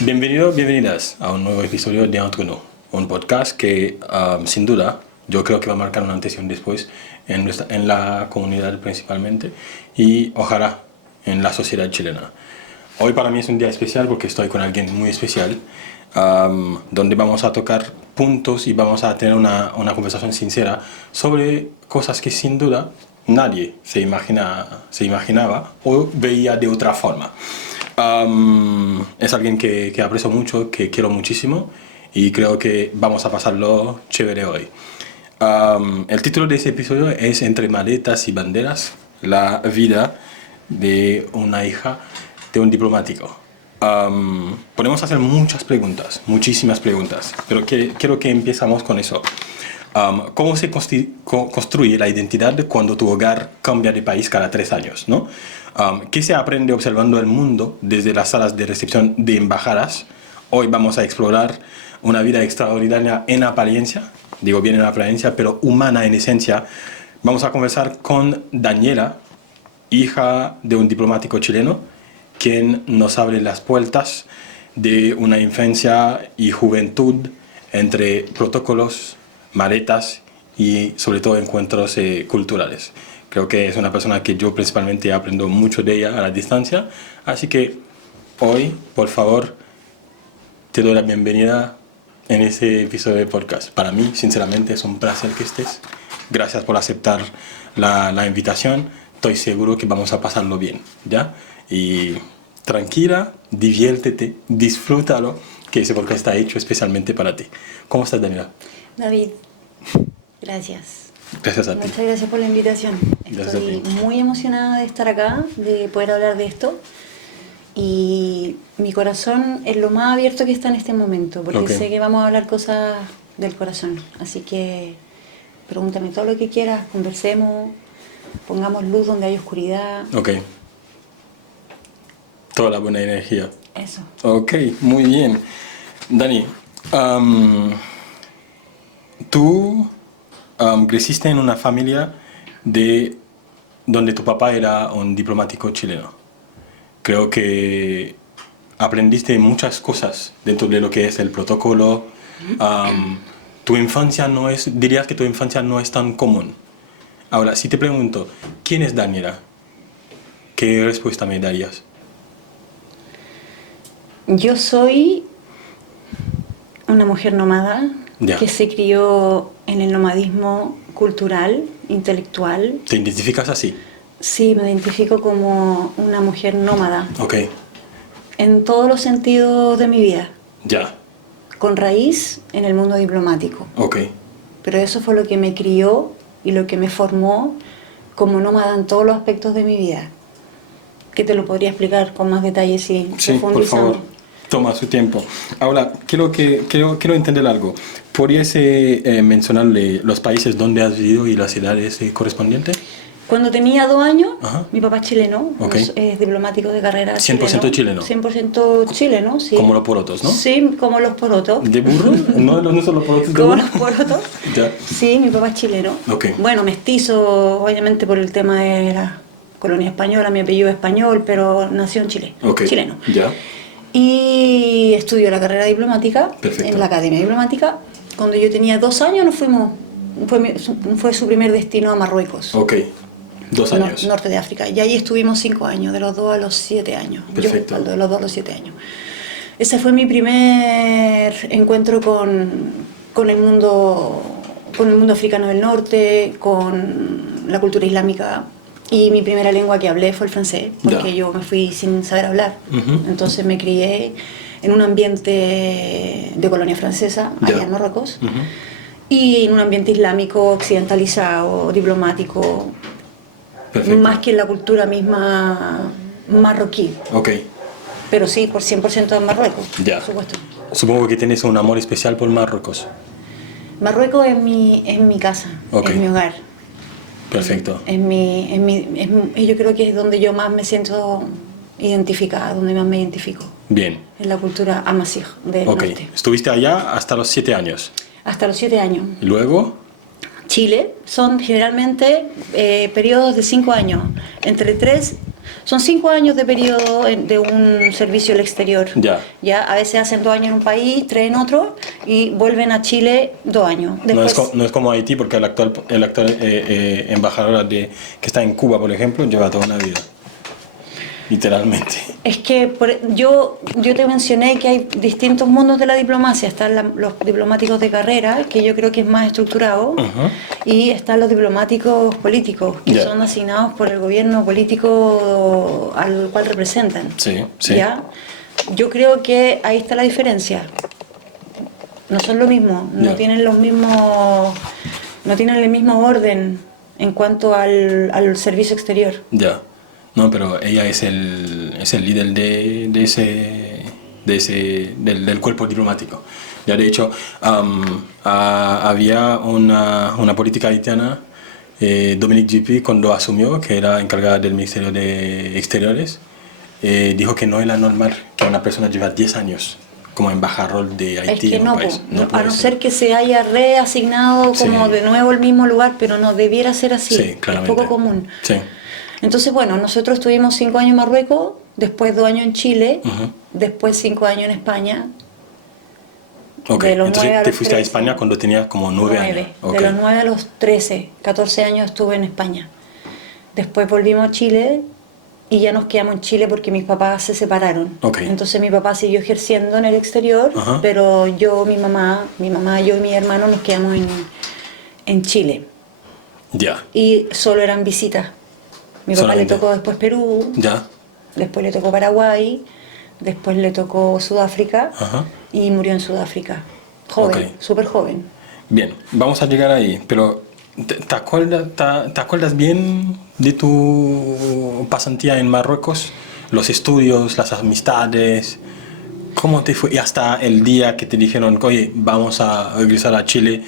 Bienvenidas a un nuevo episodio de Entre Nous, un podcast que sin duda yo creo que va a marcar un antes y un después en la comunidad principalmente y ojalá en la sociedad chilena. Hoy para mí es un día especial porque estoy con alguien muy especial, donde vamos a tocar puntos y vamos a tener una conversación sincera sobre cosas que sin duda nadie se imaginaba o veía de otra forma. Es alguien que aprecio mucho, que quiero muchísimo y creo que vamos a pasarlo chévere hoy. El título de ese episodio es Entre maletas y banderas, la vida de una hija de un diplomático. Podemos hacer muchas preguntas, muchísimas preguntas, pero quiero que empezamos con eso. ¿Cómo se construye la identidad cuando tu hogar cambia de país cada 3 años, ¿no? ¿Qué se aprende observando el mundo desde las salas de recepción de embajadas? Hoy vamos a explorar una vida extraordinaria en apariencia, digo bien en apariencia, pero humana en esencia. Vamos a conversar con Daniela, hija de un diplomático chileno, quien nos abre las puertas de una infancia y juventud entre protocolos, maletas y sobre todo encuentros culturales. Creo que es una persona que yo principalmente aprendo mucho de ella a la distancia, así que hoy, por favor, te doy la bienvenida en este episodio de podcast. Para mí, sinceramente, es un placer que estés. Gracias por aceptar la invitación. Estoy seguro que vamos a pasarlo bien, ¿ya? Y tranquila, diviértete, disfrútalo, que ese podcast está hecho especialmente para ti. ¿Cómo estás, Daniela? David, gracias. Gracias a ti. Muchas gracias por la invitación. Estoy muy emocionada de estar acá, de poder hablar de esto. Y mi corazón es lo más abierto que está en este momento, porque sé que vamos a hablar cosas del corazón. Así que pregúntame todo lo que quieras, conversemos, pongamos luz donde hay oscuridad. Ok. Toda la buena energía. Eso. Ok, muy bien. Dani, tú creciste en una familia donde tu papá era un diplomático chileno. Creo que aprendiste muchas cosas dentro de lo que es el protocolo. Tu infancia dirías que tu infancia no es tan común. Ahora, si te pregunto, ¿quién es Daniela? ¿Qué respuesta me darías? Yo soy una mujer nómada que se crió en el nomadismo cultural, intelectual. ¿Te identificas así? Sí, me identifico como una mujer nómada. Ok. En todos los sentidos de mi vida. Ya. Con raíz en el mundo diplomático. Ok. Pero eso fue lo que me crió y lo que me formó como nómada en todos los aspectos de mi vida. Que te lo podría explicar con más detalle si profundizamos. Por favor. Toma su tiempo. Ahora, quiero entender algo. ¿Podrías mencionarle los países donde has vivido y las edades correspondientes? Cuando tenía 2 años, mi papá es chileno, Okay. es diplomático de carrera 100% chileno. 100% chileno, sí. Como los porotos, ¿no? Sí, como los porotos. ¿De burro? No son los porotos de Como burro. los porotos. Ya. Sí, mi papá es chileno. Okay. Bueno, mestizo, obviamente por el tema de la colonia española, mi apellido es español, pero nació en Chile, chileno. Ya. Y estudió la carrera diplomática. Perfecto. En la Academia Diplomática. Cuando yo tenía 2 años nos fuimos, fue su primer destino a Marruecos. Ok, 2 años. Norte de África. Y ahí estuvimos 5 años, de los 2 a los 7 años. Perfecto. Yo, de los 2 a los 7 años. Ese fue mi primer encuentro con el mundo africano del norte, con la cultura islámica. Y mi primera lengua que hablé fue el francés, porque yo me fui sin saber hablar. Entonces me crié en un ambiente de colonia francesa, allá en Marruecos, y en un ambiente islámico, occidentalizado, diplomático, más que en la cultura misma marroquí. Ok. Pero sí, por 100% en Marruecos, Ya. por supuesto. Supongo que tienes un amor especial por Marruecos. Marruecos es mi casa, es mi hogar. Perfecto. Yo creo que es donde yo más me siento identificada, donde más me identifico. Bien. En la cultura amazigh del norte. Estuviste allá hasta los 7 años. Hasta los 7 años. ¿Y luego? Chile son generalmente periodos de 5 años. Entre 3 Son 5 años de periodo de un servicio al exterior. Ya, a veces hacen 2 años en un país, 3 en otro, y vuelven a Chile 2 años. Después, No es como Haití, porque el actual embajador que está en Cuba, por ejemplo, lleva toda una vida. Literalmente. Es que yo te mencioné que hay distintos mundos de la diplomacia. Están los diplomáticos de carrera, que yo creo que es más estructurado, y están los diplomáticos políticos, que son asignados por el gobierno político al cual representan. Sí. ¿Ya? Yo creo que ahí está la diferencia. No son lo mismo, no tienen el mismo orden en cuanto al servicio exterior. Ya. No, pero ella es el líder del cuerpo diplomático. Ya de hecho, había una política haitiana, Dominique Gipi, cuando asumió, que era encargada del Ministerio de Exteriores, dijo que no era normal que una persona lleve 10 años como embajador de Haití en un país. A no ser que se haya reasignado como de nuevo el mismo lugar, pero no debiera ser así. Sí, claramente. Es poco común. Sí. Entonces, bueno, nosotros estuvimos 5 años en Marruecos, después 2 años en Chile, después 5 años en España. Ok, entonces te fuiste a España cuando tenías como 9 años. Okay. De los 9 a los 13, 14 años estuve en España. Después volvimos a Chile y ya nos quedamos en Chile porque mis papás se separaron. Okay. Entonces mi papá siguió ejerciendo en el exterior, pero yo, mi mamá, yo y mi hermano nos quedamos en Chile. Ya. Y solo eran visitas. Mi papá le tocó después Perú, después le tocó Paraguay, después le tocó Sudáfrica y murió en Sudáfrica. Joven, súper joven. Bien, vamos a llegar ahí, pero ¿te acuerdas bien de tu pasantía en Marruecos? Los estudios, las amistades, ¿cómo te fue? Y hasta el día que te dijeron, oye, vamos a regresar a Chile.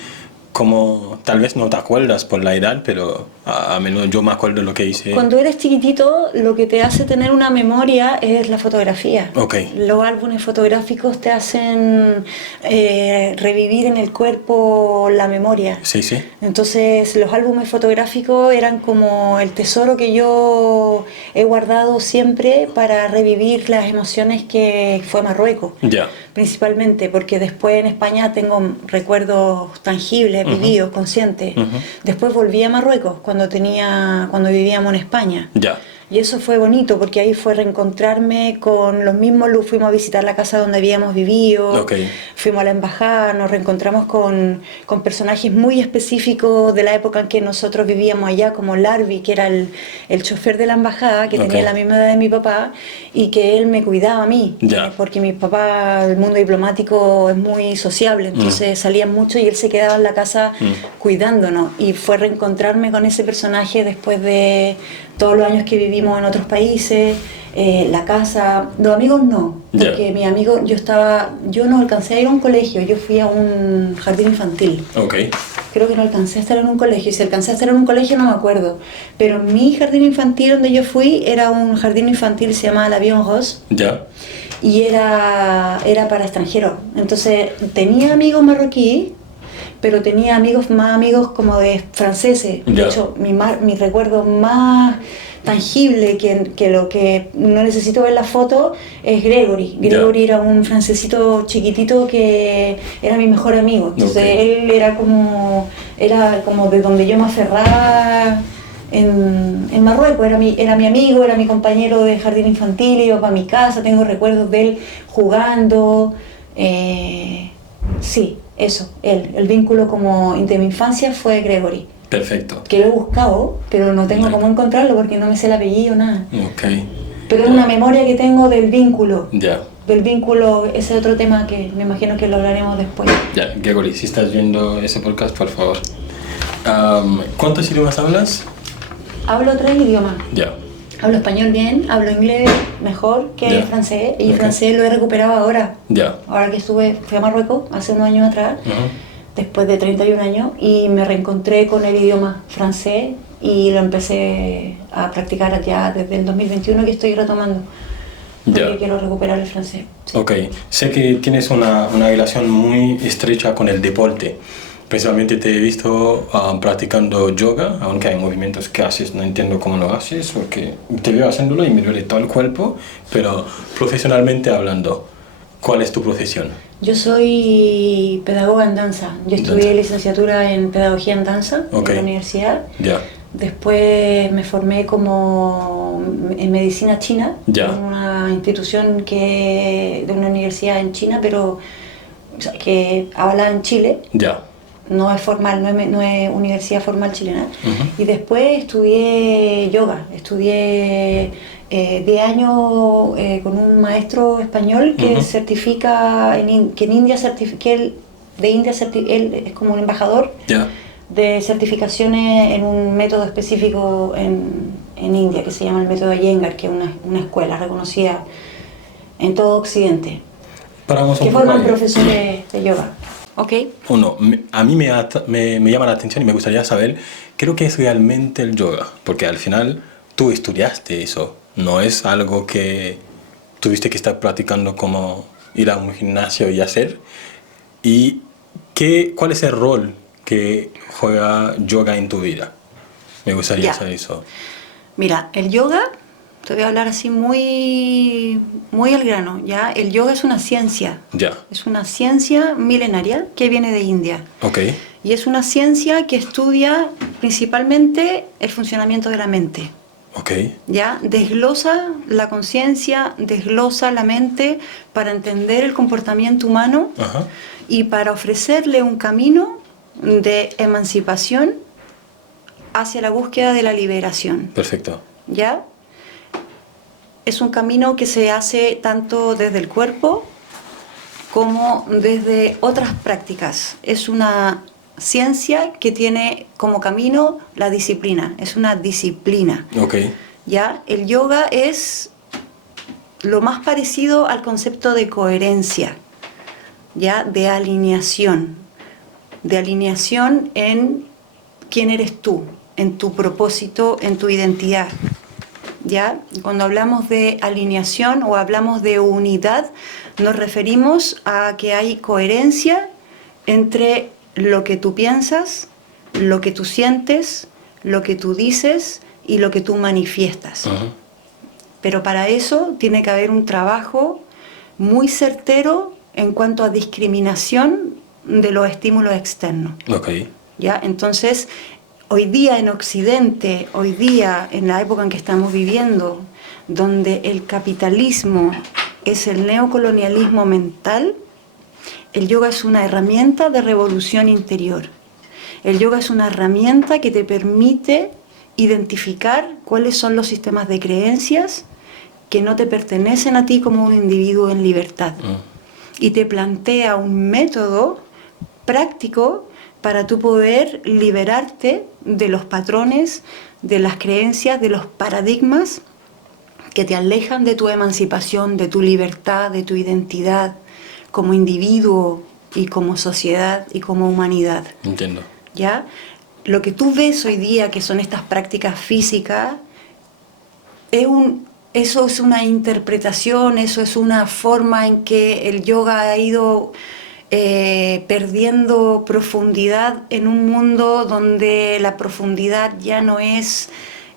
Como tal vez no te acuerdas por la edad, pero a menudo yo me acuerdo lo que hice. Cuando eres chiquitito, lo que te hace tener una memoria es la fotografía. Los álbumes fotográficos te hacen revivir en el cuerpo la memoria. Sí. Entonces los álbumes fotográficos eran como el tesoro que yo he guardado siempre para revivir las emociones que fue Marruecos. Principalmente porque después en España tengo recuerdos tangibles, vividos, conscientes. Después volví a Marruecos cuando vivíamos en España. Y eso fue bonito porque ahí fue reencontrarme con los mismos, fuimos a visitar la casa donde habíamos vivido, fuimos a la embajada, nos reencontramos con personajes muy específicos de la época en que nosotros vivíamos allá, como Larvi, que era el chofer de la embajada, que tenía la misma edad de mi papá, y que él me cuidaba a mí, porque mi papá, el mundo diplomático es muy sociable, entonces salían mucho y él se quedaba en la casa cuidándonos, y fue reencontrarme con ese personaje después de todos los años que vivimos en otros países, la casa, los amigos no, porque mis amigos, yo no alcancé a ir a un colegio, yo fui a un jardín infantil. Creo que no alcancé a estar en un colegio, y si alcancé a estar en un colegio no me acuerdo, pero mi jardín infantil donde yo fui era un jardín infantil, se llamaba l'Avion Rose, y era para extranjeros, entonces tenía amigos marroquíes, pero tenía más amigos como de franceses. De hecho, mi recuerdo más tangible que lo que no necesito ver la foto es Gregory. Gregory era un francesito chiquitito que era mi mejor amigo. Entonces él era como de donde yo me aferraba en Marruecos. Era mi amigo, era mi compañero de jardín infantil, iba para mi casa, tengo recuerdos de él jugando. Sí, eso, el vínculo como de mi infancia fue Gregory. Perfecto. Que lo he buscado, pero no tengo cómo encontrarlo porque no me sé el apellido, nada. Pero es una memoria que tengo del vínculo. Del vínculo, ese otro tema que me imagino que lo hablaremos después. Gregory, si estás viendo ese podcast, por favor. ¿Cuántos idiomas hablas? Hablo 3 idiomas. Hablo español bien, hablo inglés mejor que francés, y francés lo he recuperado ahora. Ahora que fui a Marruecos hace unos años atrás, después de 31 años, y me reencontré con el idioma francés y lo empecé a practicar ya desde el 2021 que estoy retomando. Porque quiero recuperar el francés. Sé que tienes una relación muy estrecha con el deporte. Principalmente te he visto practicando yoga, aunque hay movimientos que haces, no entiendo cómo lo haces, porque te veo haciéndolo y me duele todo el cuerpo, pero profesionalmente hablando, ¿cuál es tu profesión? Yo soy pedagoga en danza. Yo estudié Danza. licenciatura en pedagogía en danza Ok. en la universidad. Ya, Después me formé como en medicina china Ya. en una institución de una universidad en China, pero o sea, que avalada en Chile. ya, No es formal, no es universidad formal chilena. Ujú. Y después estudié yoga, estudié 10 años con un maestro español que Ujú. certifica, que en India que él, él es como un embajador ya, de certificaciones en un método específico en India que se llama el método Iyengar, que es una escuela reconocida en todo Occidente, paramos que un poco forman ahí. profesores de yoga. ¿Ok? Uno, a mí me llama la atención y me gustaría saber qué es lo que es realmente el yoga, porque al final tú estudiaste eso, no es algo que tuviste que estar practicando como ir a un gimnasio y hacer. ¿Y cuál es el rol que juega yoga en tu vida? Me gustaría Ya. saber eso. Mira, el yoga, te voy a hablar así muy al grano, ¿ya? El yoga es una ciencia. Ya, Es una ciencia milenaria que viene de India. ok, Y es una ciencia que estudia principalmente el funcionamiento de la mente. ok, ¿Ya? Desglosa la conciencia, desglosa la mente para entender el comportamiento humano ajá, y para ofrecerle un camino de emancipación hacia la búsqueda de la liberación. perfecto, ¿Ya? Es un camino que se hace tanto desde el cuerpo como desde otras prácticas. Es una ciencia que tiene como camino la disciplina, es una disciplina. ok, ¿Ya? El yoga es lo más parecido al concepto de coherencia, ¿ya? De alineación en quién eres tú, en tu propósito, en tu identidad. ¿Ya? Cuando hablamos de alineación o hablamos de unidad, nos referimos a que hay coherencia entre lo que tú piensas, lo que tú sientes, lo que tú dices y lo que tú manifiestas. ajá, Pero para eso tiene que haber un trabajo muy certero en cuanto a discriminación de los estímulos externos. ok, ¿Ya? Entonces, hoy día en Occidente, hoy día en la época en que estamos viviendo, donde el capitalismo es el neocolonialismo mental, el yoga es una herramienta de revolución interior. El yoga es una herramienta que te permite identificar cuáles son los sistemas de creencias que no te pertenecen a ti como un individuo en libertad. Y te plantea un método práctico para tú poder liberarte de los patrones, de las creencias, de los paradigmas que te alejan de tu emancipación, de tu libertad, de tu identidad como individuo y como sociedad y como humanidad. entiendo. ¿Ya? Lo que tú ves hoy día, que son estas prácticas físicas, eso es una interpretación, eso es una forma en que el yoga ha ido perdiendo profundidad en un mundo donde la profundidad ya no es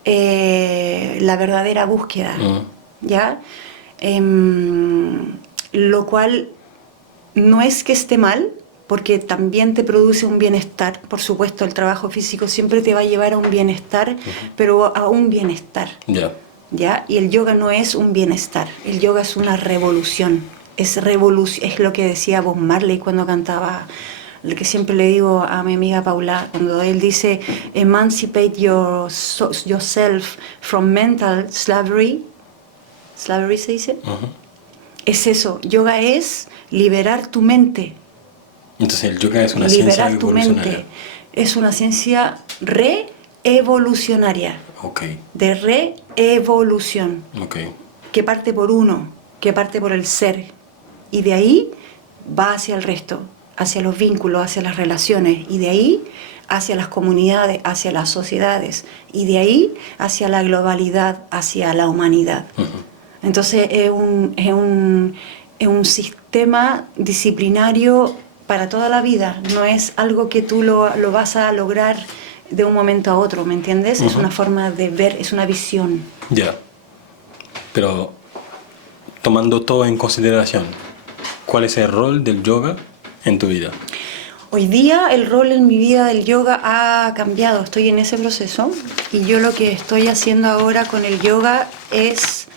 la verdadera búsqueda, ¿ya? Lo cual no es que esté mal, porque también te produce un bienestar. Por supuesto, el trabajo físico siempre te va a llevar a un bienestar, pero a un bienestar. Ya, ¿Ya? Y el yoga no es un bienestar, el yoga es una revolución. Es lo que decía Bob Marley cuando cantaba, lo que siempre le digo a mi amiga Paula, cuando él dice, emancipate yourself from mental slavery. ¿Slavery se dice? Es eso, yoga es liberar tu mente. entonces el yoga es una ciencia Liberar tu evolucionaria. mente. Es una ciencia reevolucionaria. Ok, De reevolución, ok, que parte por uno, que parte por el ser, y de ahí va hacia el resto, hacia los vínculos, hacia las relaciones, y de ahí hacia las comunidades, hacia las sociedades, y de ahí hacia la globalidad, hacia la humanidad. Entonces es un sistema disciplinario para toda la vida, no es algo que tú lo vas a lograr de un momento a otro, ¿me entiendes? Es una forma de ver, es una visión. Ya. Pero tomando todo en consideración, ¿cuál es el rol del yoga en tu vida? Hoy día el rol en mi vida del yoga ha cambiado, estoy en ese proceso y yo lo que estoy haciendo ahora con el yoga es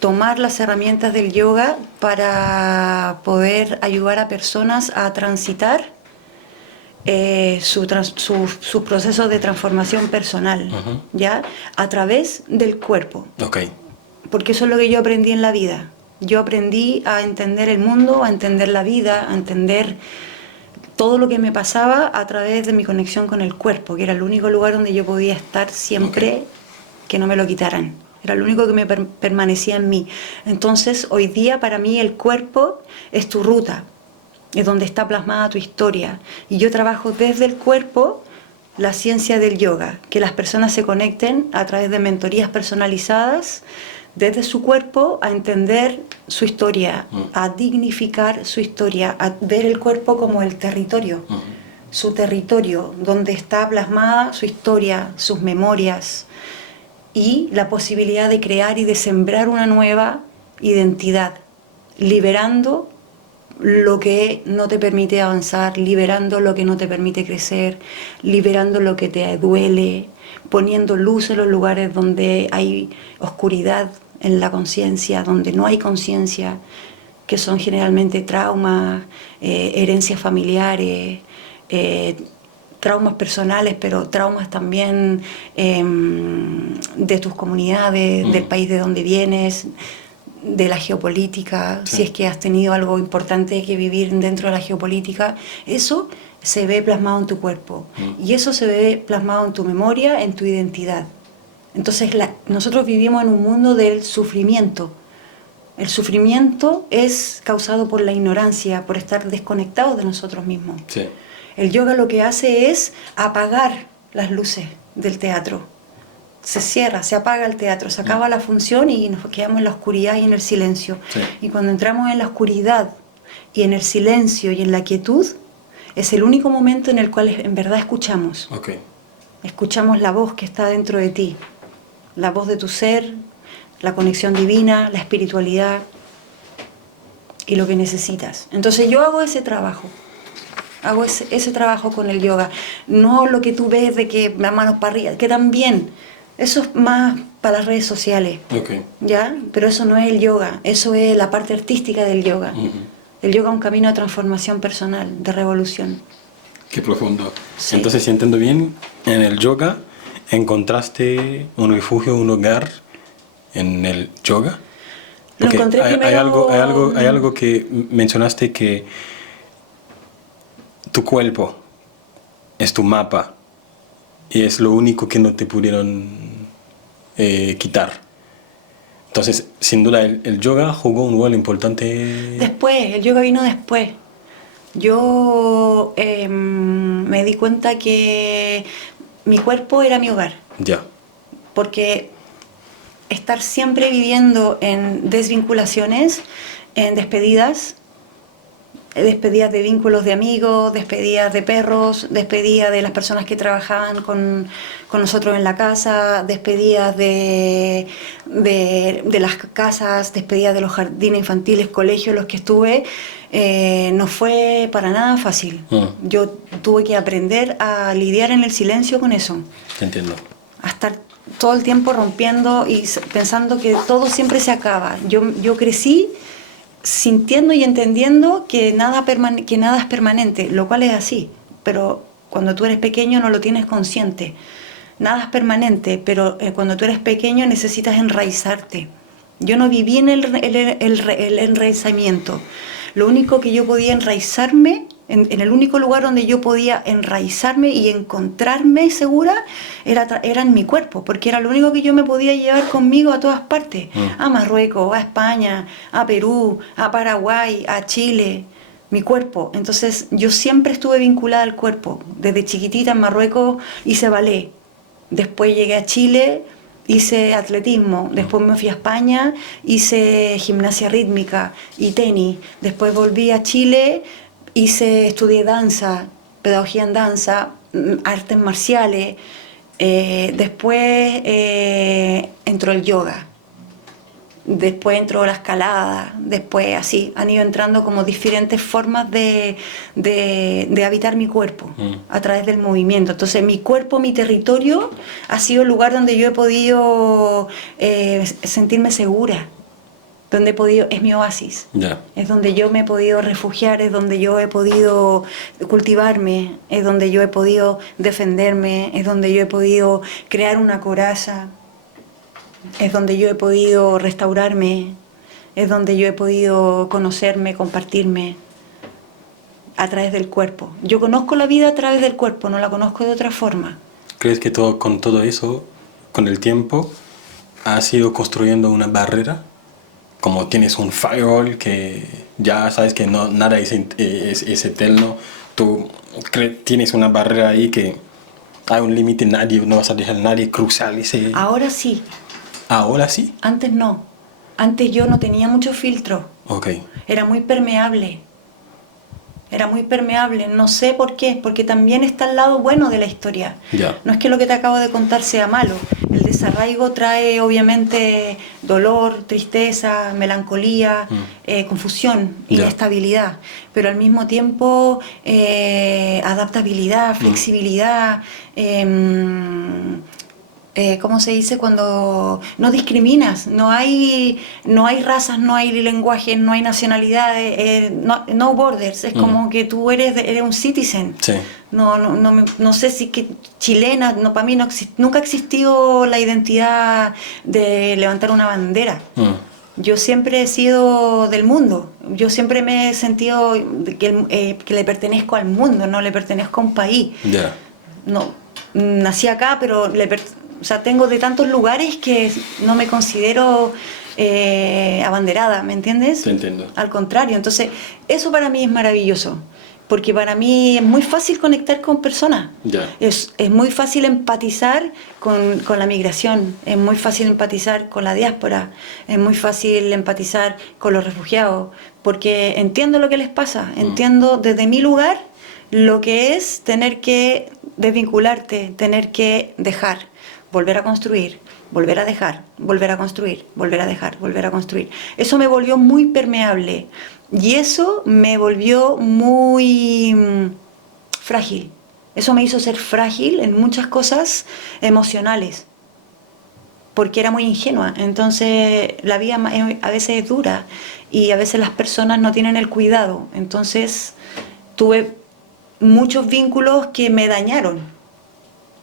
tomar las herramientas del yoga para poder ayudar a personas a transitar su proceso de transformación personal, ¿ya? A través del cuerpo. Okay. Porque eso es lo que yo aprendí en la vida. Yo aprendí a entender el mundo, a entender la vida, a entender todo lo que me pasaba a través de mi conexión con el cuerpo, que era el único lugar donde yo podía estar siempre, que no me lo quitaran. Era lo único que me permanecía en mí. Entonces, hoy día para mí el cuerpo es tu ruta, es donde está plasmada tu historia. Y yo trabajo desde el cuerpo la ciencia del yoga, que las personas se conecten a través de mentorías personalizadas desde su cuerpo a entender su historia, a dignificar su historia, a ver el cuerpo como el territorio, su territorio, donde está plasmada su historia, sus memorias y la posibilidad de crear y de sembrar una nueva identidad, liberando lo que no te permite avanzar, liberando lo que no te permite crecer, liberando lo que te duele, poniendo luz en los lugares donde hay oscuridad en la conciencia, donde no hay conciencia, que son generalmente traumas, herencias familiares, traumas personales, pero traumas también de tus comunidades, del país de donde vienes, de la geopolítica, si es que has tenido algo importante que vivir dentro de la geopolítica, eso se ve plasmado en tu cuerpo y eso se ve plasmado en tu memoria, en tu identidad. Entonces nosotros vivimos en un mundo del sufrimiento. El sufrimiento es causado por la ignorancia, por estar desconectados de nosotros mismos. Sí. El yoga lo que hace es apagar las luces del teatro. Se cierra, se apaga el teatro, se acaba la función y nos quedamos en la oscuridad y en el silencio. Sí. Y cuando entramos en la oscuridad y en el silencio y en la quietud, es el único momento en el cual en verdad escuchamos. Okay. Escuchamos la voz que está dentro de ti, la voz de tu ser, la conexión divina, la espiritualidad y lo que necesitas. Entonces yo hago ese trabajo. Hago ese trabajo con el yoga. No lo que tú ves de que las manos para arriba, que también. Eso es más para las redes sociales. Okay. ¿Ya? Pero eso no es el yoga. Eso es la parte artística del yoga. El yoga es un camino de transformación personal, de revolución. Qué profundo. Sí. Entonces, si entiendo bien, en el yoga encontraste un refugio, un hogar en el yoga. Lo encontré primero... Hay algo que mencionaste, que tu cuerpo es tu mapa y es lo único que no te pudieron quitar. Entonces, sin duda, el yoga jugó un rol importante. Después, el yoga vino después. Yo me di cuenta que mi cuerpo era mi hogar. Ya. Porque estar siempre viviendo en desvinculaciones, en despedidas de vínculos de amigos, despedidas de perros, despedidas de las personas que trabajaban con nosotros en la casa, despedidas de las casas, despedidas de los jardines infantiles, colegios en los que estuve, no fue para nada fácil. Yo tuve que aprender a lidiar en el silencio con eso. Entiendo. A estar todo el tiempo rompiendo y pensando que todo siempre se acaba. Yo crecí sintiendo y entendiendo que nada es permanente, lo cual es así, pero cuando tú eres pequeño no lo tienes consciente. Nada es permanente, pero cuando tú eres pequeño necesitas enraizarte. Yo no viví en el enraizamiento. Lo único que yo podía enraizarme, en el único lugar donde yo podía enraizarme y encontrarme segura, era en mi cuerpo, porque era lo único que yo me podía llevar conmigo a todas partes. A Marruecos, a España, a Perú, a Paraguay, a Chile. Mi cuerpo. Entonces yo siempre estuve vinculada al cuerpo. Desde chiquitita en Marruecos hice ballet. Después llegué a Chile, hice atletismo. Después me fui a España, hice gimnasia rítmica y tenis. Después volví a Chile, Estudié danza, pedagogía en danza, artes marciales. Después entró el yoga. Después entró la escalada, después así, han ido entrando como diferentes formas de habitar mi cuerpo a través del movimiento. Entonces mi cuerpo, mi territorio ha sido el lugar donde yo he podido sentirme segura, donde he podido, es mi oasis, es donde yo me he podido refugiar, es donde yo he podido cultivarme, es donde yo he podido defenderme, es donde yo he podido crear una coraza. Es donde yo he podido restaurarme, es donde yo he podido conocerme, compartirme a través del cuerpo. Yo conozco la vida a través del cuerpo, no la conozco de otra forma. ¿Crees que con todo eso, con el tiempo, has ido construyendo una barrera? Como tienes un firewall que ya sabes que no, nada es eterno, tú tienes una barrera ahí que hay un límite, no vas a dejar a nadie cruzar ese... Ahora sí. ¿Ahora sí? Antes no. Antes yo no tenía mucho filtro. Okay. Era muy permeable. No sé por qué, porque también está el lado bueno de la historia. No es que lo que te acabo de contar sea malo. El desarraigo trae obviamente dolor, tristeza, melancolía, confusión, inestabilidad, pero al mismo tiempo adaptabilidad, flexibilidad. ¿Cómo se dice? Cuando no discriminas, no hay razas, no hay lenguajes, no hay nacionalidades, no borders, es como que tú eres un citizen. Sí. No sé si que chilena, no, para mí nunca ha existido la identidad de levantar una bandera. Yo siempre he sido del mundo, yo siempre me he sentido que le pertenezco al mundo, no le pertenezco a un país. No, nací acá, pero o sea, tengo de tantos lugares que no me considero abanderada, ¿me entiendes? Te entiendo. Al contrario, entonces eso para mí es maravilloso, porque para mí es muy fácil conectar con personas. Es muy fácil empatizar con la migración, es muy fácil empatizar con la diáspora, es muy fácil empatizar con los refugiados, porque entiendo lo que les pasa, entiendo desde mi lugar lo que es tener que desvincularte, tener que dejar, volver a construir, volver a dejar, volver a construir, volver a dejar, volver a construir. Eso me volvió muy permeable y eso me volvió muy frágil. Eso me hizo ser frágil en muchas cosas emocionales, porque era muy ingenua. Entonces la vida a veces es dura y a veces las personas no tienen el cuidado. Entonces tuve muchos vínculos que me dañaron.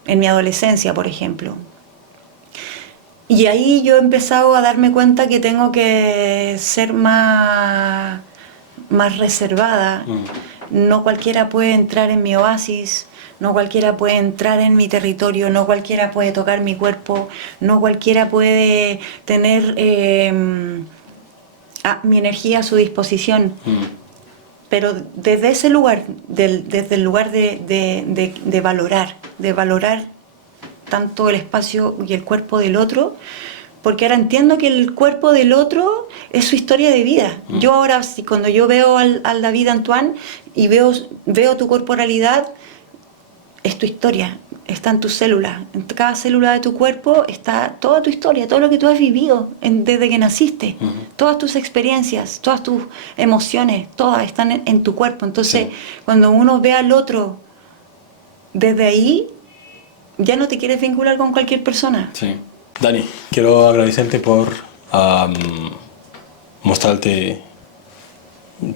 En mi adolescencia, por ejemplo. Y ahí yo he empezado a darme cuenta que tengo que ser más reservada. No cualquiera puede entrar en mi oasis, no cualquiera puede entrar en mi territorio, no cualquiera puede tocar mi cuerpo, no cualquiera puede tener mi energía a su disposición. Pero desde ese lugar, desde el lugar de valorar tanto el espacio y el cuerpo del otro, porque ahora entiendo que el cuerpo del otro es su historia de vida. Yo ahora, cuando yo veo al David Antoine y veo tu corporalidad, es tu historia, está en tus células. En cada célula de tu cuerpo está toda tu historia, todo lo que tú has vivido desde que naciste. Todas tus experiencias, todas tus emociones, todas están en tu cuerpo. Entonces, cuando uno ve al otro desde ahí, ya no te quieres vincular con cualquier persona. Sí. Dani, quiero agradecerte por mostrarte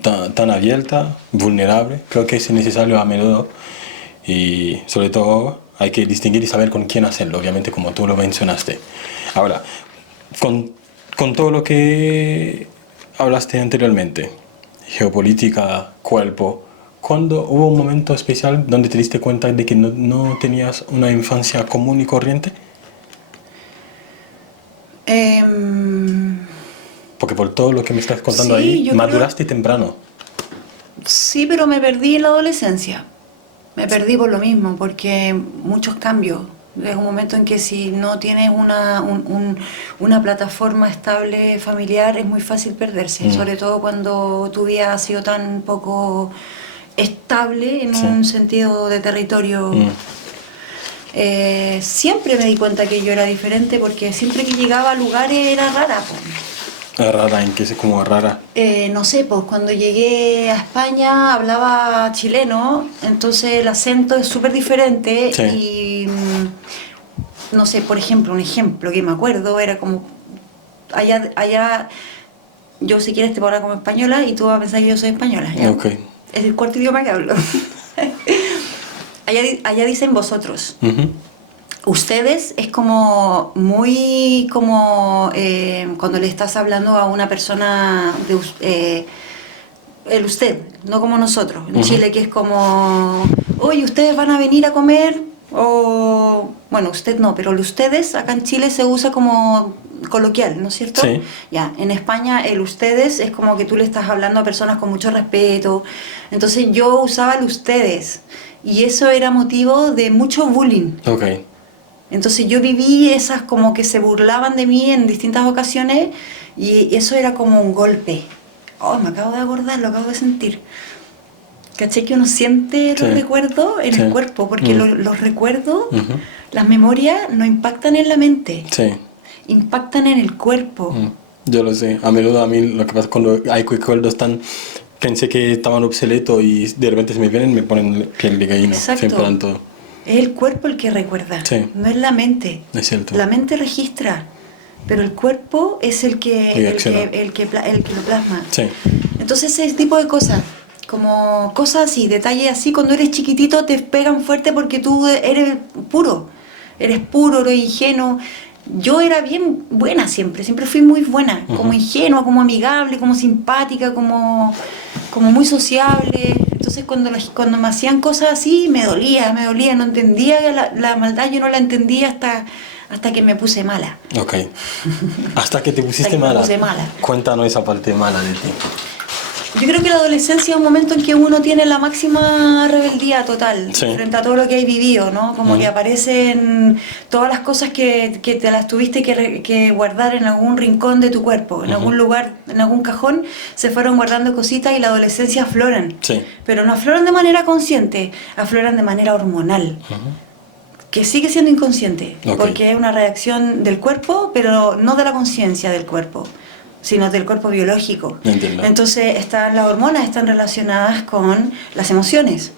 tan abierta, vulnerable. Creo que es necesario a menudo y sobre todo hay que distinguir y saber con quién hacerlo, obviamente como tú lo mencionaste. Ahora, con todo lo que hablaste anteriormente, geopolítica, cuerpo, ¿cuándo hubo un momento especial donde te diste cuenta de que no tenías una infancia común y corriente? Porque por todo lo que me estás contando ahí, maduraste temprano. Sí, pero me perdí en la adolescencia. Me perdí por lo mismo, porque muchos cambios. Es un momento en que si no tienes una plataforma estable familiar es muy fácil perderse, sobre todo cuando tu vida ha sido tan poco estable en un sentido de territorio. Siempre me di cuenta que yo era diferente porque siempre que llegaba a lugares era rara. ¿Rara? ¿En qué es como rara? No sé, pues cuando llegué a España hablaba chileno, entonces el acento es súper diferente y no sé, por ejemplo, un ejemplo que me acuerdo era como allá yo si quieres te puedo hablar como española y tú vas a pensar que yo soy española, ¿ya? Okay. Es el cuarto idioma que hablo. Allá dicen vosotros. Ustedes es como muy como cuando le estás hablando a una persona el usted, no como nosotros en Chile, que es como oye, ustedes van a venir a comer, o bueno, usted no, pero el ustedes acá en Chile se usa como coloquial, ¿no es cierto? Sí. Ya, en España el ustedes es como que tú le estás hablando a personas con mucho respeto, entonces yo usaba el ustedes y eso era motivo de mucho bullying. Okay. Entonces yo viví esas como que se burlaban de mí en distintas ocasiones y eso era como un golpe. Oh, me acabo de acordar, lo acabo de sentir. ¿Caché que uno siente los recuerdos en el cuerpo? Porque los recuerdos, las memorias no impactan en la mente, impactan en el cuerpo. Yo lo sé. A menudo a mí lo que pasa cuando hay recuerdos pensé que estaban obsoletos y de repente se me vienen y me ponen piel de gallina. Exacto. Siempre en todo. Es el cuerpo el que recuerda, no es la mente. Es cierto. La mente registra, pero el cuerpo es el que lo plasma. Entonces ese tipo de cosas, como cosas así, detalles así, cuando eres chiquitito te pegan fuerte porque tú eres puro, eres ingenuo. Yo era bien buena siempre fui muy buena, como ingenua, como amigable, como simpática, como muy sociable. Entonces cuando me hacían cosas así me dolía, no entendía la maldad, yo no la entendía hasta que me puse mala. Ok. ¿Hasta que te pusiste mala? Me puse mala. Cuéntanos esa parte mala de ti. Yo creo que la adolescencia es un momento en que uno tiene la máxima rebeldía total frente a todo lo que hay vivido, ¿no? Como que aparecen todas las cosas que te las tuviste que guardar en algún rincón de tu cuerpo, en algún lugar, en algún cajón, se fueron guardando cositas y la adolescencia afloran. Pero no afloran de manera consciente, afloran de manera hormonal. Que sigue siendo inconsciente, porque es una reacción del cuerpo, pero no de la conciencia del cuerpo, sino del cuerpo biológico. Entiendo. Entonces las hormonas están relacionadas con las emociones,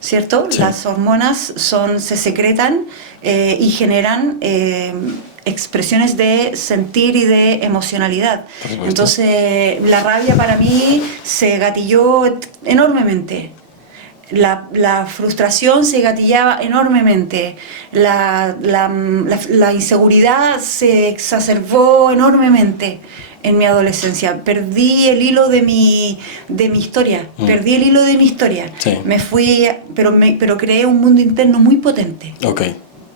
¿cierto? Las hormonas se secretan y generan expresiones de sentir y de emocionalidad. Entonces la rabia para mí se gatilló enormemente. La frustración se gatillaba enormemente, la inseguridad se exacerbó enormemente en mi adolescencia. Perdí el hilo de mi historia, Me fui, pero creé un mundo interno muy potente.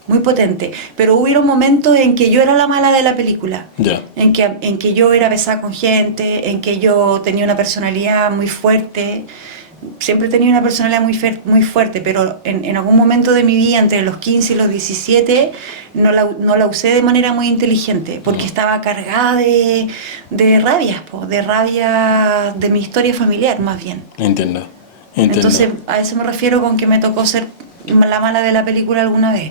Muy potente, pero hubieron momentos en que yo era la mala de la película, en que yo era pesada con gente, en que yo tenía una personalidad muy fuerte. Siempre he tenido una personalidad muy fuerte, pero en algún momento de mi vida, entre los 15 y los 17, no la usé de manera muy inteligente, porque estaba cargada de rabias, de rabia de mi historia familiar, más bien. Entiendo. Entonces, a eso me refiero con que me tocó ser la mala de la película alguna vez.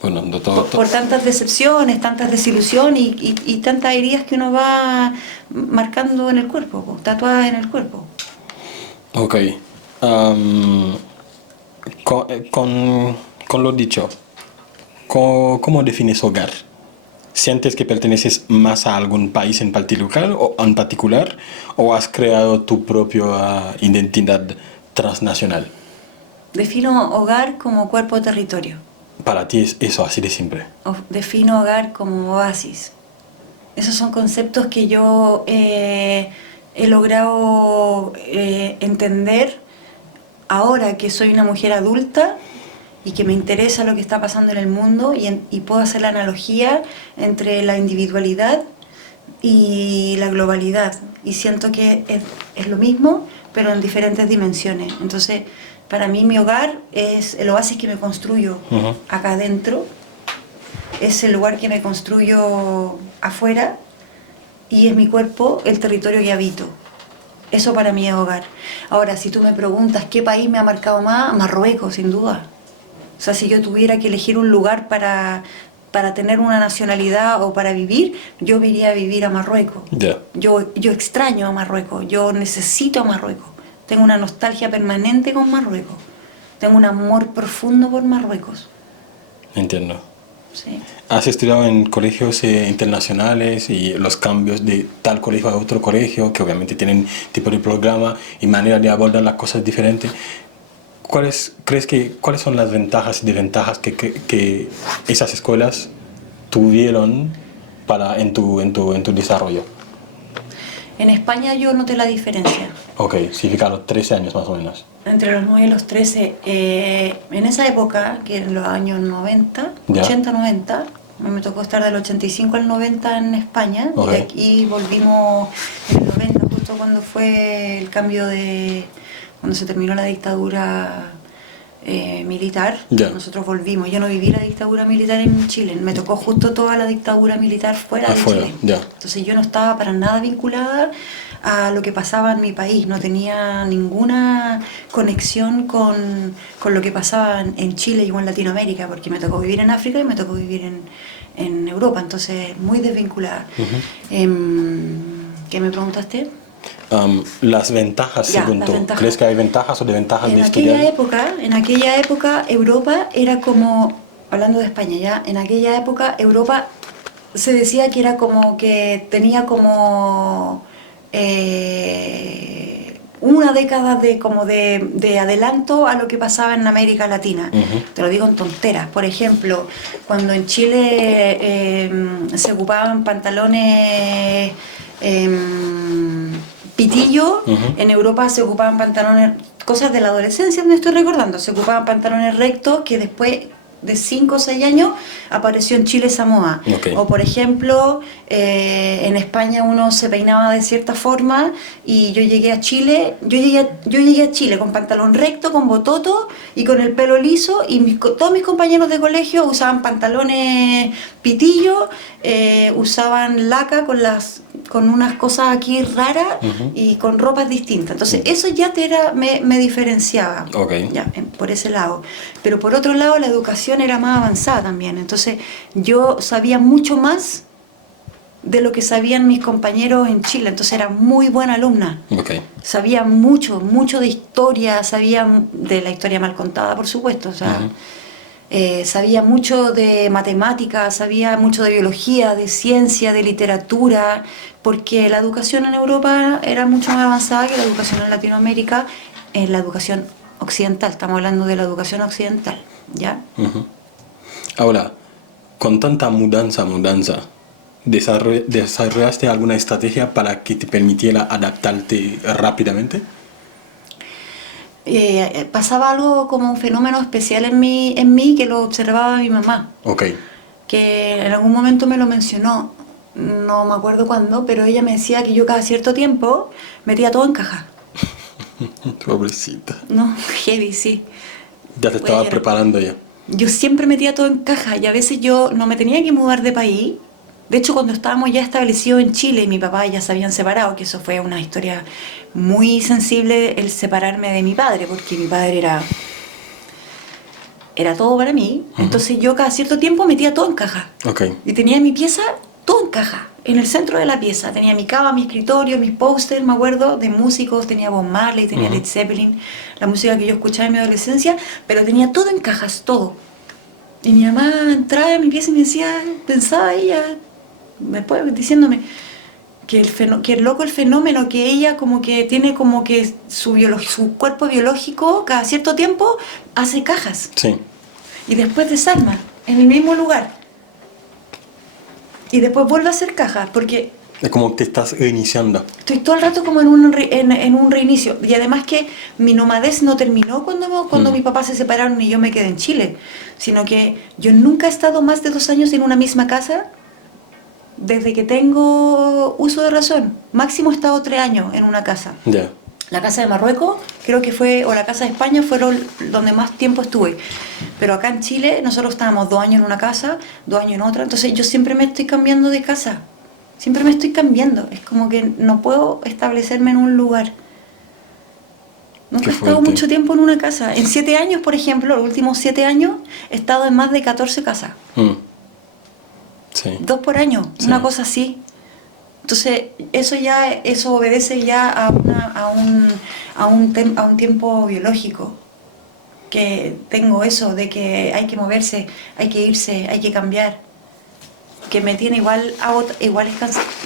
Bueno, por tantas decepciones, tantas desilusiones y tantas heridas que uno va marcando en el cuerpo, tatuadas en el cuerpo. Ok. Con lo dicho, ¿cómo defines hogar? ¿Sientes que perteneces más a algún país en particular o has creado tu propia identidad transnacional? Defino hogar como cuerpo-territorio. Para ti es eso, así de simple. Defino hogar como oasis. Esos son conceptos que yo he logrado entender ahora que soy una mujer adulta y que me interesa lo que está pasando en el mundo y puedo hacer la analogía entre la individualidad y la globalidad. Y siento que es lo mismo, pero en diferentes dimensiones. Entonces, para mí mi hogar es el oasis que me construyo acá adentro, es el lugar que me construyo afuera y es mi cuerpo el territorio que habito. Eso para mí es hogar. Ahora, si tú me preguntas qué país me ha marcado más, Marruecos, sin duda. O sea, si yo tuviera que elegir un lugar para tener una nacionalidad o para vivir, yo me iría a vivir a Marruecos. Ya, Yo extraño a Marruecos, yo necesito a Marruecos. Tengo una nostalgia permanente con Marruecos. Tengo un amor profundo por Marruecos. entiendo. Sí. ¿Has estudiado en colegios internacionales y los cambios de tal colegio a otro colegio, que obviamente tienen tipo de programa y manera de abordar las cosas diferentes? ¿Cuáles son las ventajas y desventajas que esas escuelas tuvieron en tu desarrollo? En España yo noté la diferencia. Ok, significa los 13 años más o menos. Entre los 9 y los 13, en esa época, que en los años 90, Ya. 80-90, me tocó estar del 85 al 90 en España, Ok. y de aquí volvimos en el 90, justo cuando fue el cambio cuando se terminó la dictadura militar. Ya. Nosotros volvimos. Yo no viví la dictadura militar en Chile, me tocó justo toda la dictadura militar fuera Afuera, de Chile. ya. Entonces yo no estaba para nada vinculada a lo que pasaba en mi país, no tenía ninguna conexión con lo que pasaba en Chile y en Latinoamérica, porque me tocó vivir en África y me tocó vivir en Europa, entonces muy desvinculada. ¿Qué me preguntaste? Las ventajas, Ya, según las tú. ventajas. ¿Crees que hay ventajas o desventajas de En estudiar? aquella época Europa era como, hablando de España ya, en aquella época Europa se decía que era como que tenía como una década de adelanto a lo que pasaba en América Latina. Ujú. Te lo digo en tonteras. Por ejemplo, cuando en Chile se ocupaban pantalones pitillo, Ujú. en Europa se ocupaban pantalones, cosas de la adolescencia me estoy recordando, se ocupaban pantalones rectos que después de 5 o 6 años apareció en Chile esa moda. Ok. O por ejemplo, en España uno se peinaba de cierta forma y yo llegué a Chile con pantalón recto, con bototo y con el pelo liso y todos mis compañeros de colegio usaban pantalones pitillo, usaban laca con unas cosas aquí raras Ujú. y con ropas distintas. Entonces eso ya me diferenciaba. Ok. Ya, por ese lado. Pero por otro lado la educación era más avanzada también. Entonces yo sabía mucho más de lo que sabían mis compañeros en Chile. Entonces era muy buena alumna. Ok. Sabía mucho de historia, sabía de la historia mal contada, por supuesto. O sea, Ujú. sabía mucho de matemáticas, sabía mucho de biología, de ciencia, de literatura, porque la educación en Europa era mucho más avanzada que la educación en Latinoamérica, en la educación occidental. Estamos hablando de la educación occidental, ¿ya? Ujú. Ahora, con tanta mudanza, ¿desarrollaste alguna estrategia para que te permitiera adaptarte rápidamente? Pasaba algo como un fenómeno especial en mí que lo observaba mi mamá, Ok. que en algún momento me lo mencionó, no me acuerdo cuándo, pero ella me decía que yo cada cierto tiempo metía todo en caja. Pobrecita. No, heavy, sí. Ya te estaba Bueno, preparando ya. yo siempre metía todo en caja y a veces yo no me tenía que mudar de país. De hecho, cuando estábamos ya establecidos en Chile y mi papá ya se habían separado, que eso fue una historia muy sensible el separarme de mi padre, porque mi padre era todo para mí. Entonces yo cada cierto tiempo metía todo en caja. Ok. Y tenía en mi pieza todo en caja, en el centro de la pieza. Tenía mi cama, mi escritorio, mis pósters, me acuerdo, de músicos. Tenía Bob Marley, tenía Led Zeppelin, la música que yo escuchaba en mi adolescencia, pero tenía todo en cajas, todo. Y mi mamá entraba en mi pieza y me decía, pensaba ella, después diciéndome que el loco el fenómeno que ella como que tiene como que su cuerpo biológico cada cierto tiempo hace cajas Sí. y después desarma en el mismo lugar y después vuelve a hacer cajas porque Es como que estás reiniciando. estoy todo el rato como en un reinicio. Y además que mi nomadez no terminó cuando mis papás se separaron y yo me quedé en Chile, sino que yo nunca he estado más de 2 años en una misma casa desde que tengo uso de razón. Máximo he estado 3 años en una casa. Ya. La casa de Marruecos creo que fue, o la casa de España fueron donde más tiempo estuve. Pero acá en Chile nosotros estábamos 2 años en una casa, 2 años en otra. Entonces yo siempre me estoy cambiando de casa. Siempre me estoy cambiando. Es como que no puedo establecerme en un lugar. Nunca he estado mucho tiempo en una casa. En 7 años, por ejemplo, los últimos 7 años, he estado en más de 14 casas. Sí. 2 por año, sí. Una cosa así. Entonces, eso obedece ya a un tiempo biológico. Que tengo eso de que hay que moverse, hay que irse, hay que cambiar. Que me tiene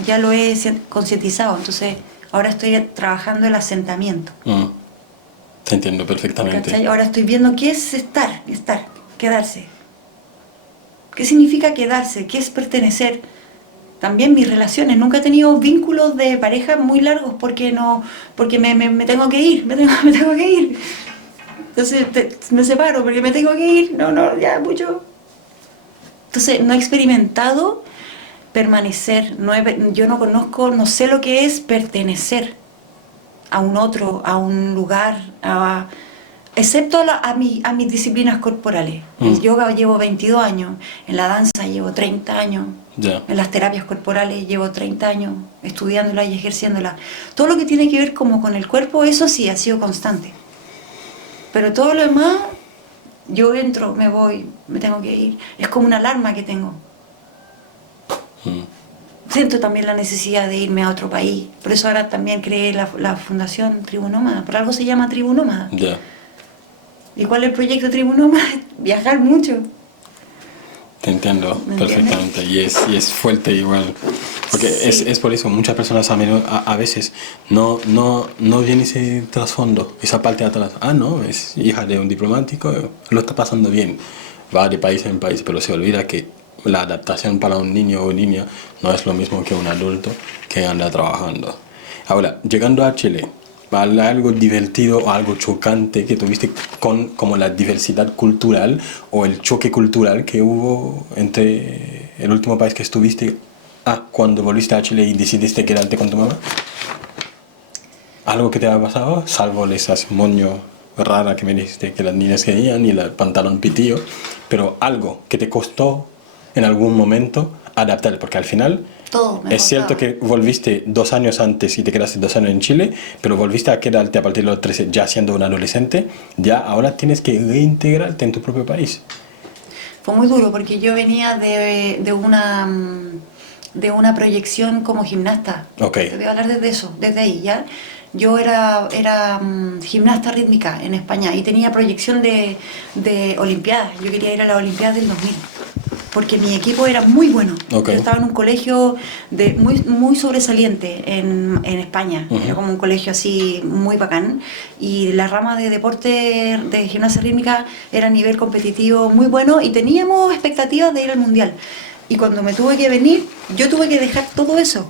ya lo he concientizado. Entonces, ahora estoy trabajando el asentamiento. Te entiendo perfectamente. ¿Cachai? Ahora estoy viendo qué es estar, quedarse. ¿Qué significa quedarse? ¿Qué es pertenecer? También mis relaciones. Nunca he tenido vínculos de pareja muy largos porque me tengo que ir, me tengo que ir. Entonces me separo porque me tengo que ir. No, ya mucho. Entonces no he experimentado permanecer. Yo no conozco, no sé lo que es pertenecer a un otro, a un lugar, excepto a mis disciplinas corporales. El yoga llevo 22 años, en la danza llevo 30 años, en las terapias corporales llevo 30 años, estudiándolas y ejerciéndolas. Todo lo que tiene que ver como con el cuerpo, eso sí ha sido constante. Pero todo lo demás, yo entro, me voy, me tengo que ir. Es como una alarma que tengo. Siento también la necesidad de irme a otro país. Por eso ahora también creé la Fundación Tribu Nómada. Por algo se llama Tribu Nómada. ¿Y cuál es el proyecto Tribu Nómada? Viajar mucho. Te entiendo perfectamente. Y es fuerte igual. Porque sí. es por eso, muchas personas a veces no viene ese trasfondo, esa parte de atrás. No, es hija de un diplomático, lo está pasando bien. Va de país en país, pero se olvida que la adaptación para un niño o niña no es lo mismo que un adulto que anda trabajando. Ahora, llegando a Chile, algo divertido o algo chocante que tuviste como la diversidad cultural o el choque cultural que hubo entre el último país que estuviste cuando volviste a Chile y decidiste quedarte con tu mamá? ¿Algo que te ha pasado? Salvo esas moños raras que me dijiste que las niñas querían y el pantalón pitillo, pero algo que te costó en algún momento adaptar, porque al final es cierto que volviste 2 años antes y te quedaste 2 años en Chile, pero volviste a quedarte a partir de los 13 ya siendo un adolescente, ya ahora tienes que reintegrarte en tu propio país. Fue muy duro porque yo venía de una proyección como gimnasta. Okay. Te voy a hablar desde ahí, ¿ya? Yo era gimnasta rítmica en España y tenía proyección de Olimpiadas. Yo quería ir a las Olimpiadas del 2000. Porque mi equipo era muy bueno. Okay. Yo estaba en un colegio muy sobresaliente en España. Era como un colegio así muy bacán. Y la rama de deporte de gimnasia rítmica era a nivel competitivo muy bueno y teníamos expectativas de ir al mundial. Y cuando me tuve que venir, yo tuve que dejar todo eso.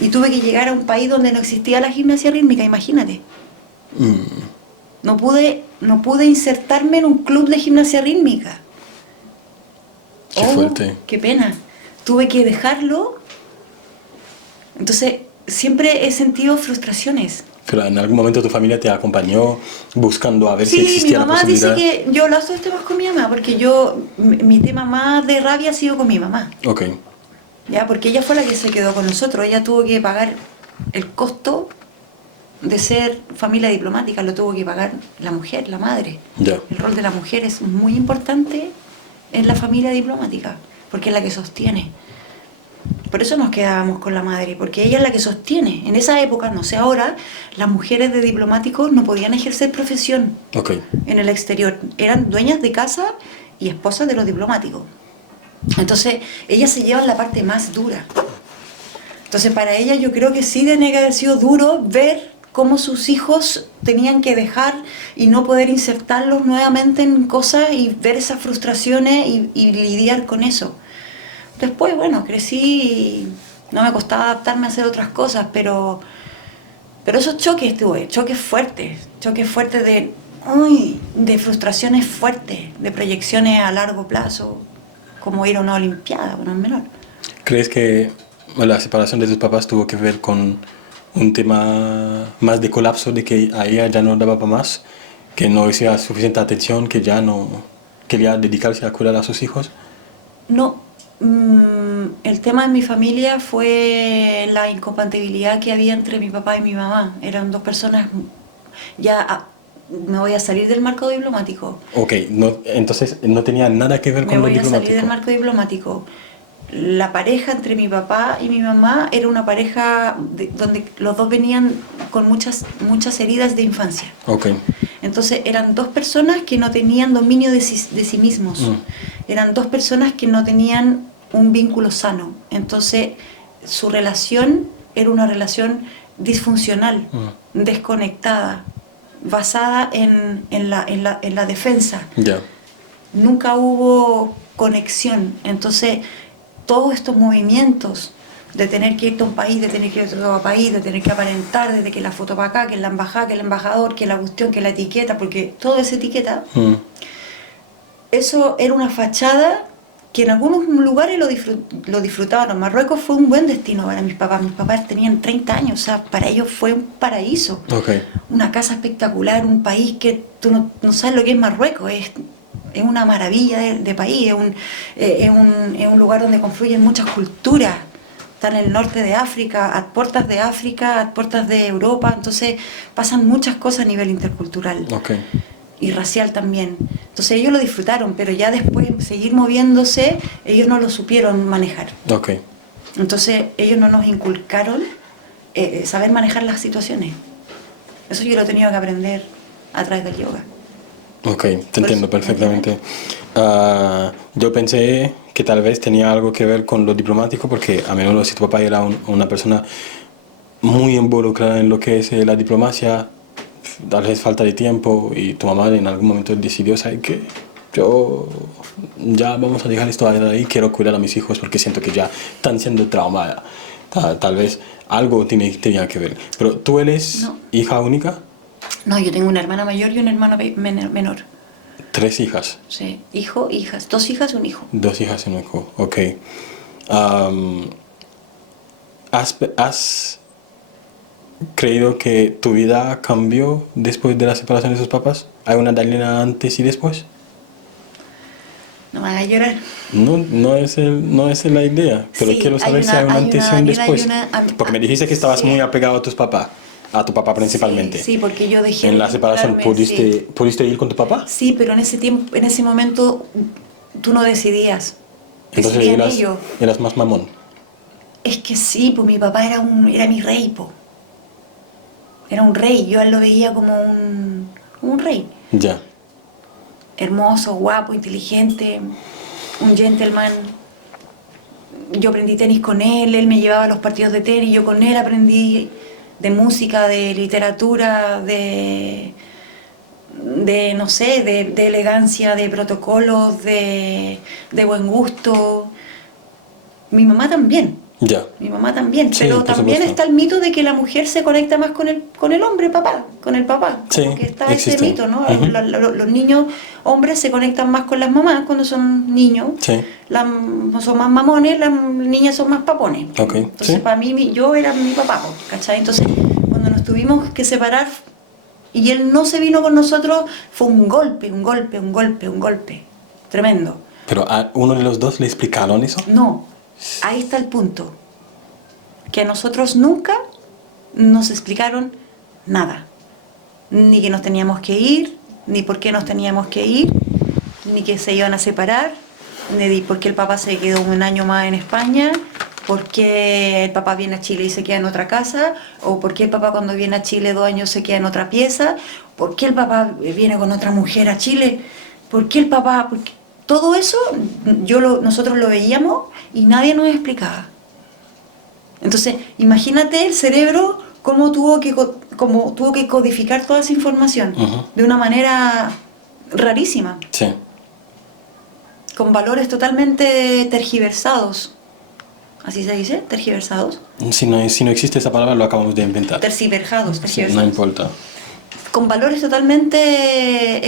Y tuve que llegar a un país donde no existía la gimnasia rítmica, imagínate. No pude insertarme en un club de gimnasia rítmica. Qué fuerte. Qué pena. Tuve que dejarlo. Entonces, siempre he sentido frustraciones. Pero en algún momento tu familia te acompañó buscando a ver si existía la posibilidad. Sí, mi mamá dice que yo hablo estos temas con mi mamá, porque mi tema más de rabia ha sido con mi mamá. Ok. Ya, porque ella fue la que se quedó con nosotros. Ella tuvo que pagar el costo de ser familia diplomática, lo tuvo que pagar la mujer, la madre. Ya. El rol de la mujer es muy importante en la familia diplomática, porque es la que sostiene. Por eso nos quedábamos con la madre, porque ella es la que sostiene. En esa época, no sé ahora, las mujeres de diplomáticos no podían ejercer profesión en el exterior. Eran dueñas de casa y esposas de los diplomáticos. Entonces, ellas se llevan la parte más dura. Entonces, para ellas yo creo que sí tiene que haber sido duro ver cómo sus hijos tenían que dejar y no poder insertarlos nuevamente en cosas y ver esas frustraciones y lidiar con eso. Después, bueno, crecí y no me costaba adaptarme a hacer otras cosas, pero esos choques tuve, choques fuertes de frustraciones fuertes, de proyecciones a largo plazo, como ir a una olimpiada, bueno, menor. ¿Crees que la separación de tus papás tuvo que ver con un tema más de colapso, de que a ella ya no daba para más, que no recibía suficiente atención, que ya no quería dedicarse a cuidar a sus hijos? No, El tema en mi familia fue la incompatibilidad que había entre mi papá y mi mamá. Eran dos personas, me voy a salir del marco diplomático. Ok, no, entonces no tenía nada que ver Me con lo voy a salir diplomático. del marco diplomático. La pareja entre mi papá y mi mamá era una pareja donde los dos venían con muchas heridas de infancia. Ok. Entonces eran dos personas que no tenían dominio de sí mismos. Eran dos personas que no tenían un vínculo sano. Entonces su relación era una relación disfuncional, desconectada, basada en la defensa. Ya. Nunca hubo conexión. Entonces todos estos movimientos de tener que irte a un país, de tener que ir a otro país, de tener que aparentar, desde que la foto para acá, que la embajada, que el embajador, que la cuestión, que la etiqueta, porque todo es etiqueta, eso era una fachada que en algunos lugares lo disfrutaban. En Marruecos fue un buen destino para mis papás. Mis papás tenían 30 años, o sea, para ellos fue un paraíso. Okay. Una casa espectacular, un país que tú no sabes lo que es Marruecos, es una maravilla de país, es un lugar donde confluyen muchas culturas. Está en el norte de África, a puertas de Europa, entonces pasan muchas cosas a nivel intercultural. Okay. Y racial también. Entonces ellos lo disfrutaron, pero ya después seguir moviéndose, ellos no lo supieron manejar. Okay. Entonces ellos no nos inculcaron saber manejar las situaciones. Eso yo lo he tenido que aprender a través del yoga. Ok, te entiendo perfectamente. Yo pensé que tal vez tenía algo que ver con lo diplomático, porque a menudo si tu papá era una persona muy involucrada en lo que es la diplomacia, tal vez falta de tiempo y tu mamá en algún momento decidió, ¿sabes qué? Yo ya vamos a dejar esto ahí, quiero cuidar a mis hijos porque siento que ya están siendo traumadas. Tal vez algo tenía que ver. Pero tú eres hija única. No, yo tengo una hermana mayor y un hermano menor. 3 hijas. Sí, hijo, hijas. 2 hijas y un hijo. 2 hijas y un hijo, ok. ¿Has creído que tu vida cambió después de la separación de sus papás? ¿Hay una Dalila antes y después? No me hagas llorar. No es la idea, pero Sí, quiero saber si hay una antes y un después. Porque me dijiste que estabas sí. muy apegado a tus papás. A tu papá principalmente. Sí, porque yo dejé. En la separación, ¿pudiste ir con tu papá? Sí, pero en ese momento tú no decidías. Entonces eras más mamón. Es que sí, pues mi papá era mi rey, po. Era un rey, yo a él lo veía como un rey. Ya. Hermoso, guapo, inteligente, un gentleman. Yo aprendí tenis con él me llevaba a los partidos de tenis, yo con él aprendí de música, de literatura, de no sé, de elegancia, de protocolos, de buen gusto. Mi mamá también. Ya. Mi mamá también, Sí, pero por también supuesto. está el mito de que la mujer se conecta más con el hombre, con el papá. Sí, Como que está existe. ese mito, ¿no? Uh-huh. Los niños hombres se conectan más con las mamás cuando son niños. Sí. Son más mamones, las niñas son más papones. Okay. Entonces, Sí. para mí, yo era mi papá, ¿cachai? Entonces, cuando nos tuvimos que separar y él no se vino con nosotros, fue un golpe tremendo. ¿Pero a uno de los dos le explicaron eso? No, ahí está el punto. Que a nosotros nunca nos explicaron nada. Ni que nos teníamos que ir, ni por qué nos teníamos que ir, ni que se iban a separar, ni por qué el papá se quedó un año más en España, por qué el papá viene a Chile y se queda en otra casa, o por qué el papá cuando viene a Chile 2 años se queda en otra pieza, por qué el papá viene con otra mujer a Chile, por qué el papá... Todo eso nosotros lo veíamos y nadie nos explicaba. Entonces, imagínate el cerebro cómo tuvo que codificar toda esa información de una manera rarísima. Sí. Con valores totalmente tergiversados. ¿Así se dice? ¿Tergiversados? Si no existe esa palabra, lo acabamos de inventar. Tergiversados. Sí, no importa. Con valores totalmente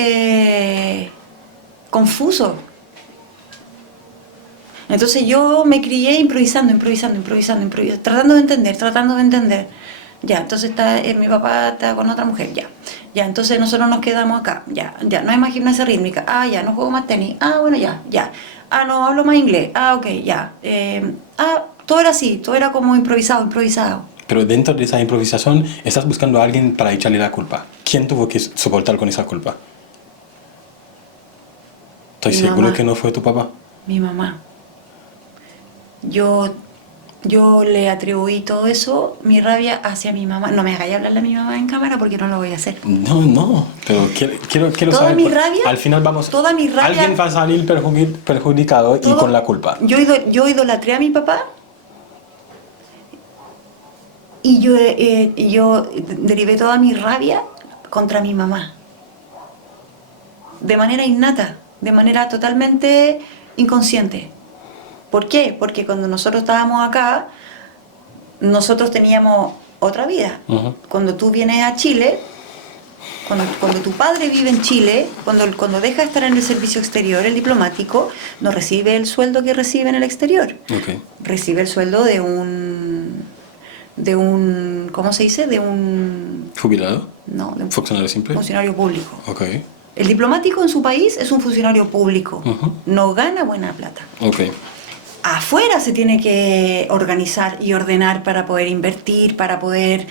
confusos. Entonces yo me crié improvisando, tratando de entender. Ya, entonces mi papá está con otra mujer, ya. Ya, entonces nosotros nos quedamos acá. Ya, no hay más gimnasia rítmica. Ah, ya, no juego más tenis. Ah, bueno, ya. Ah, no hablo más inglés. Ah, ok, ya. Todo era así, todo era como improvisado. Pero dentro de esa improvisación estás buscando a alguien para echarle la culpa. ¿Quién tuvo que soportar con esa culpa? ¿Estoy Mi seguro mamá. que no fue tu papá? Mi mamá. Yo le atribuí todo eso, mi rabia hacia mi mamá. No me hagáis hablarle a mi mamá en cámara porque no lo voy a hacer. No, pero quiero Toda saber. mi rabia, Al final vamos. toda mi rabia- Alguien va a salir perjudicado y con la culpa. Yo idolatré a mi papá y yo derivé toda mi rabia contra mi mamá. De manera innata, de manera totalmente inconsciente. ¿Por qué? Porque cuando nosotros estábamos acá, nosotros teníamos otra vida. Ujú. Cuando tú vienes a Chile, cuando tu padre vive en Chile, cuando deja de estar en el servicio exterior, el diplomático, no recibe el sueldo que recibe en el exterior. Ok. Recibe el sueldo de un, ¿cómo se dice? ¿Jubilado? No, de un ¿Funcionario simple? funcionario público. Ok. El diplomático en su país es un funcionario público, Ujú. no gana buena plata. Ok. Afuera se tiene que organizar y ordenar para poder invertir, para poder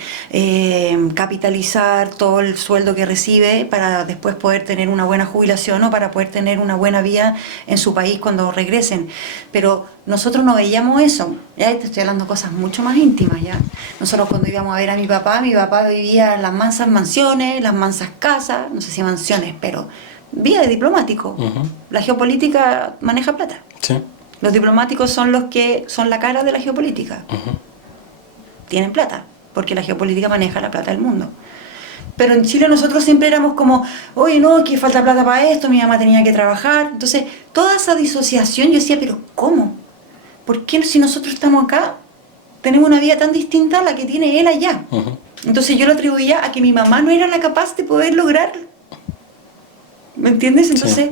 capitalizar todo el sueldo que recibe, para después poder tener una buena jubilación o para poder tener una buena vida en su país cuando regresen. Pero nosotros no veíamos eso. Ya te estoy hablando de cosas mucho más íntimas ya. Nosotros cuando íbamos a ver a mi papá vivía en las mansas mansiones, las mansas casas, no sé si mansiones, pero vida de diplomático. Ujú. La geopolítica maneja plata. Sí. Los diplomáticos son los que son la cara de la geopolítica. Ujú. Tienen plata, porque la geopolítica maneja la plata del mundo. Pero en Chile nosotros siempre éramos como, oye, no, que falta plata para esto, mi mamá tenía que trabajar. Entonces, toda esa disociación, yo decía, pero ¿cómo? ¿Por qué si nosotros estamos acá, tenemos una vida tan distinta a la que tiene él allá? Ujú. Entonces yo lo atribuía a que mi mamá no era la capaz de poder lograrlo. ¿Me entiendes? Entonces,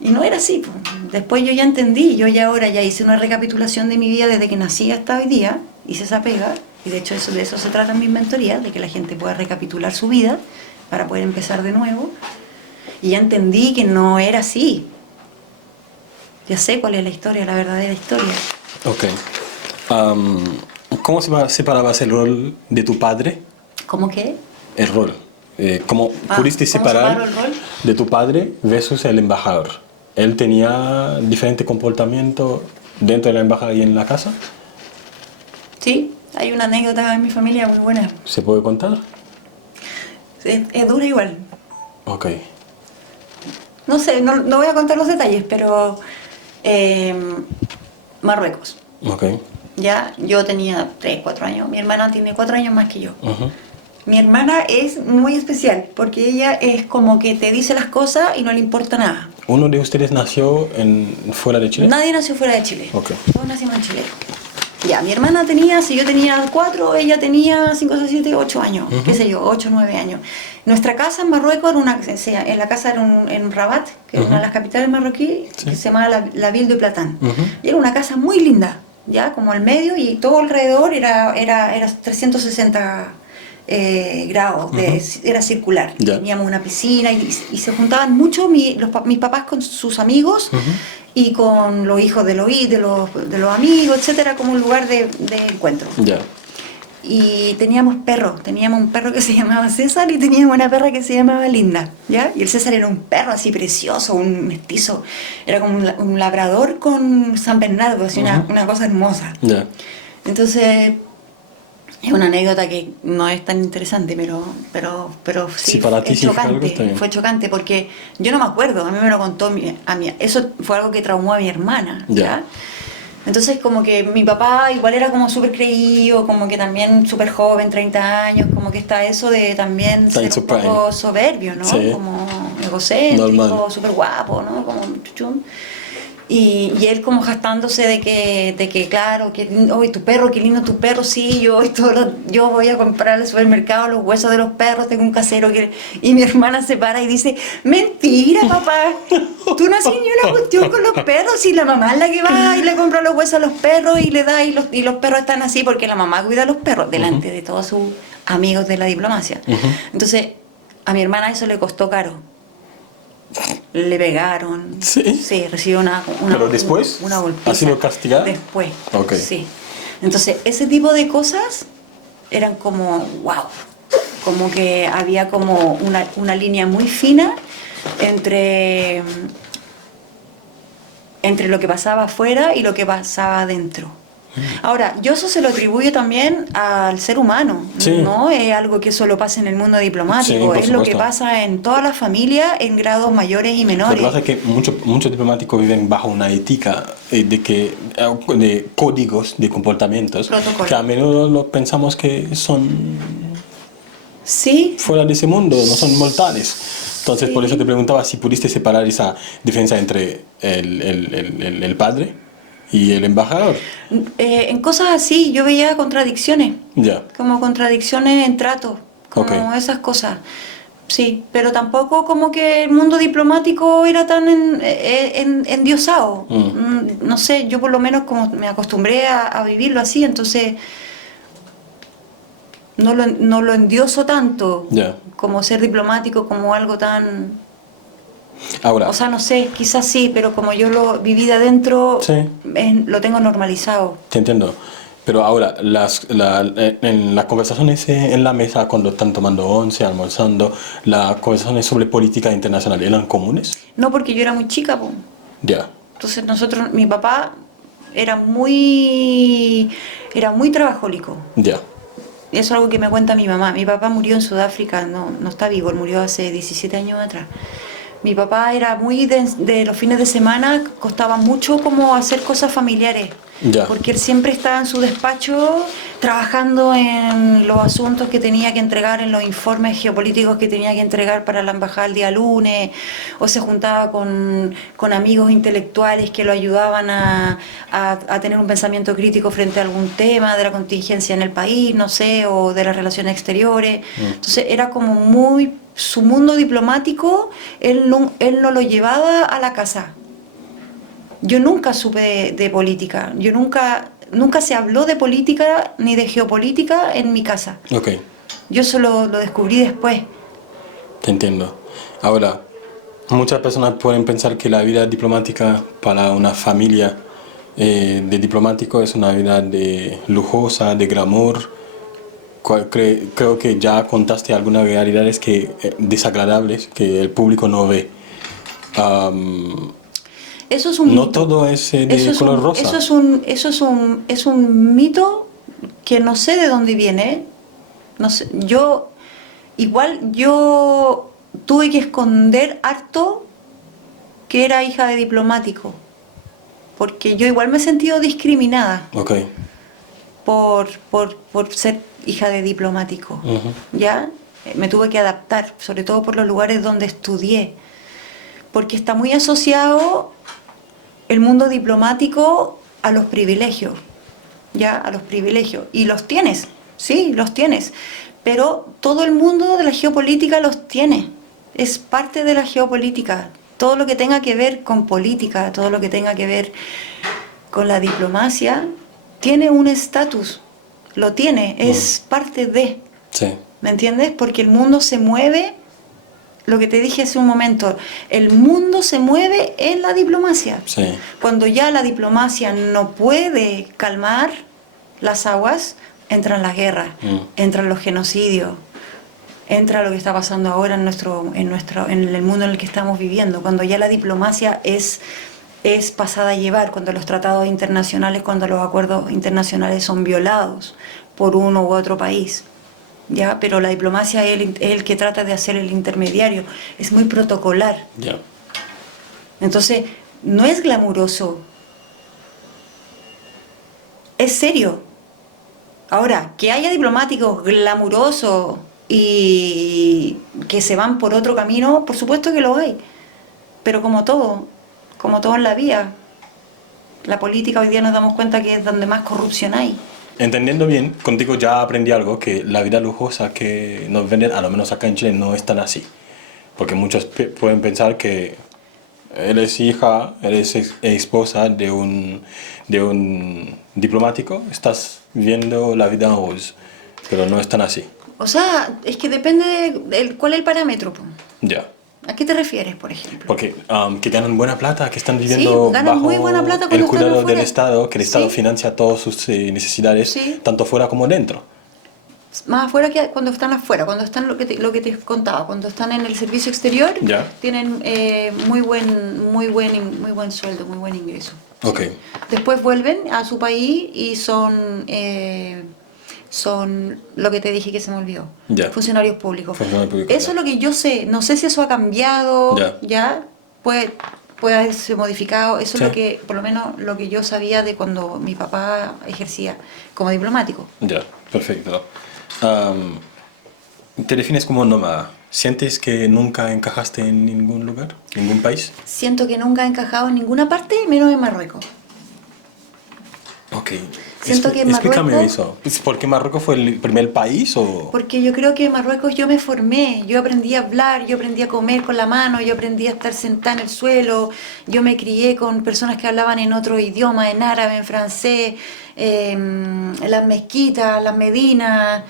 y no era así. Pues. Después yo ya entendí, yo ya ahora ya hice una recapitulación de mi vida desde que nací hasta hoy día, hice esa pega, y de hecho de eso se trata mis mentorías, de que la gente pueda recapitular su vida para poder empezar de nuevo. Y ya entendí que no era así. Ya sé cuál es la historia, la verdadera historia. Ok. ¿Cómo separabas el rol de tu padre? ¿Cómo que? El rol. ¿Cómo pudiste ¿cómo separar separo el rol? de tu padre versus el embajador? ¿Él tenía diferente comportamiento dentro de la embajada y en la casa? Sí, hay una anécdota en mi familia muy buena. ¿Se puede contar? Es dura igual. Ok. No sé, no voy a contar los detalles, pero Marruecos. Ok. Ya, yo tenía 3, 4 años. Mi hermana tiene 4 años más que yo. Ujú. Mi hermana es muy especial porque ella es como que te dice las cosas y no le importa nada. ¿Uno de ustedes nació fuera de Chile? Nadie nació fuera de Chile. Ok. Todos nacimos en Chile. Ya, mi hermana tenía, si yo tenía 4, ella tenía 5, 6, 7, 8 años, Ujú. qué sé yo, 8, 9 años. Nuestra casa en Marruecos era en la casa era en Rabat, que es una de las capitales marroquíes, Sí. que se llamaba la Ville de Platán. Ujú. Y era una casa muy linda, ya, como al medio, y todo alrededor era 360 grados, era circular. Ya. Teníamos una piscina y se juntaban mucho mis papás con sus amigos Ujú. y con los hijos de los amigos, etcétera, como un lugar de encuentro. Ya. Y teníamos perros, teníamos un perro que se llamaba César y teníamos una perra que se llamaba Linda, ¿ya? Y el César era un perro así precioso, un mestizo, era como un labrador con San Bernardo, así una cosa hermosa. Ya. Entonces, es una anécdota que no es tan interesante, pero sí, Sí, para ti es significa algo, chocante, está bien. fue chocante porque yo no me acuerdo, a mí me lo contó eso fue algo que traumó a mi hermana, Ya. ¿ya? Entonces como que mi papá igual era como súper creído, como que también súper joven, 30 años, como que está eso de también Está en ser su un poco prime. soberbio, ¿no? Sí. Como egocéntrico, Normal. súper guapo, ¿no? Como chuchún. Y él como jactándose de que claro, que hoy tu perro, qué lindo tu perro, sí, yo voy a comprar al supermercado los huesos de los perros, tengo un casero que... Y mi hermana se para y dice, mentira papá, tú no haces ni una cuestión con los perros, y la mamá es la que va y le compra los huesos a los perros y le da, y los perros están así porque la mamá cuida a los perros delante de todos sus amigos de la diplomacia. Entonces, A mi hermana eso le costó caro. Le pegaron. Sí. Sí, recibió una Pero después, una golpiza. ¿ha sido castigada? Después. Ok. Sí. Entonces, ese tipo de cosas eran como, wow. Como que había como una línea muy fina entre lo que pasaba afuera y lo que pasaba adentro. Ahora, yo eso se lo atribuyo también al ser humano, Sí. no es algo que solo pasa en el mundo diplomático, Sí, por es lo que supuesto. pasa en todas las familias en grados mayores y Lo que menores. pasa es que muchos diplomáticos viven bajo una ética de códigos de comportamientos Protocolo. que a menudo lo pensamos que son Sí, fuera de ese mundo, no son mortales. Entonces, Sí. por eso te preguntaba si pudiste separar esa diferencia entre el padre y el embajador. en cosas así yo veía contradicciones, Ya, como contradicciones en trato, como Ok. esas cosas. Sí, pero tampoco como que el mundo diplomático era tan endiosado. No sé, yo por lo menos como me acostumbré a vivirlo así, entonces no lo endioso tanto ya. como ser diplomático, como algo tan... Ahora, O sea, no sé, quizás sí, pero como yo lo viví de adentro, Sí. lo tengo normalizado. te entiendo. Pero ahora, en las conversaciones en la mesa, cuando están tomando once, almorzando, las conversaciones sobre política internacional, ¿eran comunes? No porque yo era muy chica, po. Ya, Entonces mi papá era muy trabajólico. ya. Eso es algo que me cuenta mi mamá. Mi papá murió en Sudáfrica, no está vivo, él murió hace 17 años atrás. Mi papá era muy de los fines de semana, costaba mucho como hacer cosas familiares. Ya. Porque él siempre estaba en su despacho trabajando en los asuntos que tenía que entregar, en los informes geopolíticos que tenía que entregar para la embajada el día lunes, o se juntaba con amigos intelectuales que lo ayudaban a tener un pensamiento crítico frente a algún tema de la contingencia en el país, no sé, o de las relaciones exteriores. Entonces era como muy... Su mundo diplomático, él no lo llevaba a la casa. Yo nunca supe de política, nunca se habló de política ni de geopolítica en mi casa. Ok, Yo solo lo descubrí después. te entiendo. Ahora, muchas personas pueden pensar que la vida diplomática para una familia de diplomático es una vida de lujosa, de glamour. Creo que ya contaste algunas realidades desagradables que el público no ve. Eso es un No mito. todo es de color rosa. Es un mito que no sé de dónde viene. No sé, yo tuve que esconder harto que era hija de diplomático, porque yo igual me he sentido discriminada Ok, por ser hija de diplomático. Ujú. ¿Ya? Me tuve que adaptar, sobre todo por los lugares donde estudié, porque está muy asociado el mundo diplomático a los privilegios, ¿ya? A los privilegios. Y los tienes, sí, los tienes. Pero todo el mundo de la geopolítica los tiene. Es parte de la geopolítica. Todo lo que tenga que ver con política, todo lo que tenga que ver con la diplomacia, tiene un estatus. Lo tiene, es parte de. sí, ¿Me entiendes? Porque el mundo se mueve, lo que te dije hace un momento, el mundo se mueve en la diplomacia. sí. Cuando ya la diplomacia no puede calmar las aguas, entran las guerras, entran los genocidios, entra lo que está pasando ahora en el mundo en el que estamos viviendo. Cuando ya la diplomacia es pasada a llevar, cuando los tratados internacionales, cuando los acuerdos internacionales son violados por uno u otro país. ¿Ya? Pero la diplomacia es el que trata de hacer el intermediario, es muy protocolar. Ya. Entonces, no es glamuroso, es serio. Ahora, que haya diplomáticos glamurosos y que se van por otro camino, por supuesto que lo hay. Pero como todo en la vida, la política hoy día nos damos cuenta que es donde más corrupción hay. Entendiendo bien, contigo ya aprendí algo, que la vida lujosa que nos venden, a lo menos acá en Chile, no es tan así. Porque muchos pueden pensar que eres esposa de un diplomático, estás viviendo la vida en rose, pero no es tan así. O sea, es que depende cuál es el parámetro, po. Ya. ¿A qué te refieres, por ejemplo? Porque que ganan buena plata, que están viviendo Sí, ganan bajo muy buena plata el cuando están cuidado del afuera. Estado, que el Estado Sí. financia todas sus necesidades, Sí. tanto fuera como dentro. Más afuera que cuando están afuera, cuando están lo que te contaba, cuando están en el servicio exterior, Ya. tienen muy buen sueldo, muy buen ingreso. Ok. Después vuelven a su país y son lo que te dije que se me olvidó, Ya. funcionarios públicos. Funcionarios públicos, Eso ya. es lo que yo sé, no sé si eso ha cambiado, Ya. ya, puede haberse modificado, eso Sí. es lo que, por lo menos lo que yo sabía de cuando mi papá ejercía como diplomático. Ya, perfecto. ¿Te defines como nómada? ¿Sientes que nunca encajaste en ningún lugar, ningún país? Siento que nunca he encajado en ninguna parte, menos en Marruecos. Ok. Siento que en Explícame Marruecos- eso. ¿Por qué Marruecos fue el primer país o...? Porque yo creo que en Marruecos yo me formé, yo aprendí a hablar, yo aprendí a comer con la mano, yo aprendí a estar sentada en el suelo, yo me crié con personas que hablaban en otro idioma, en árabe, en francés, en las mezquitas, las medinas,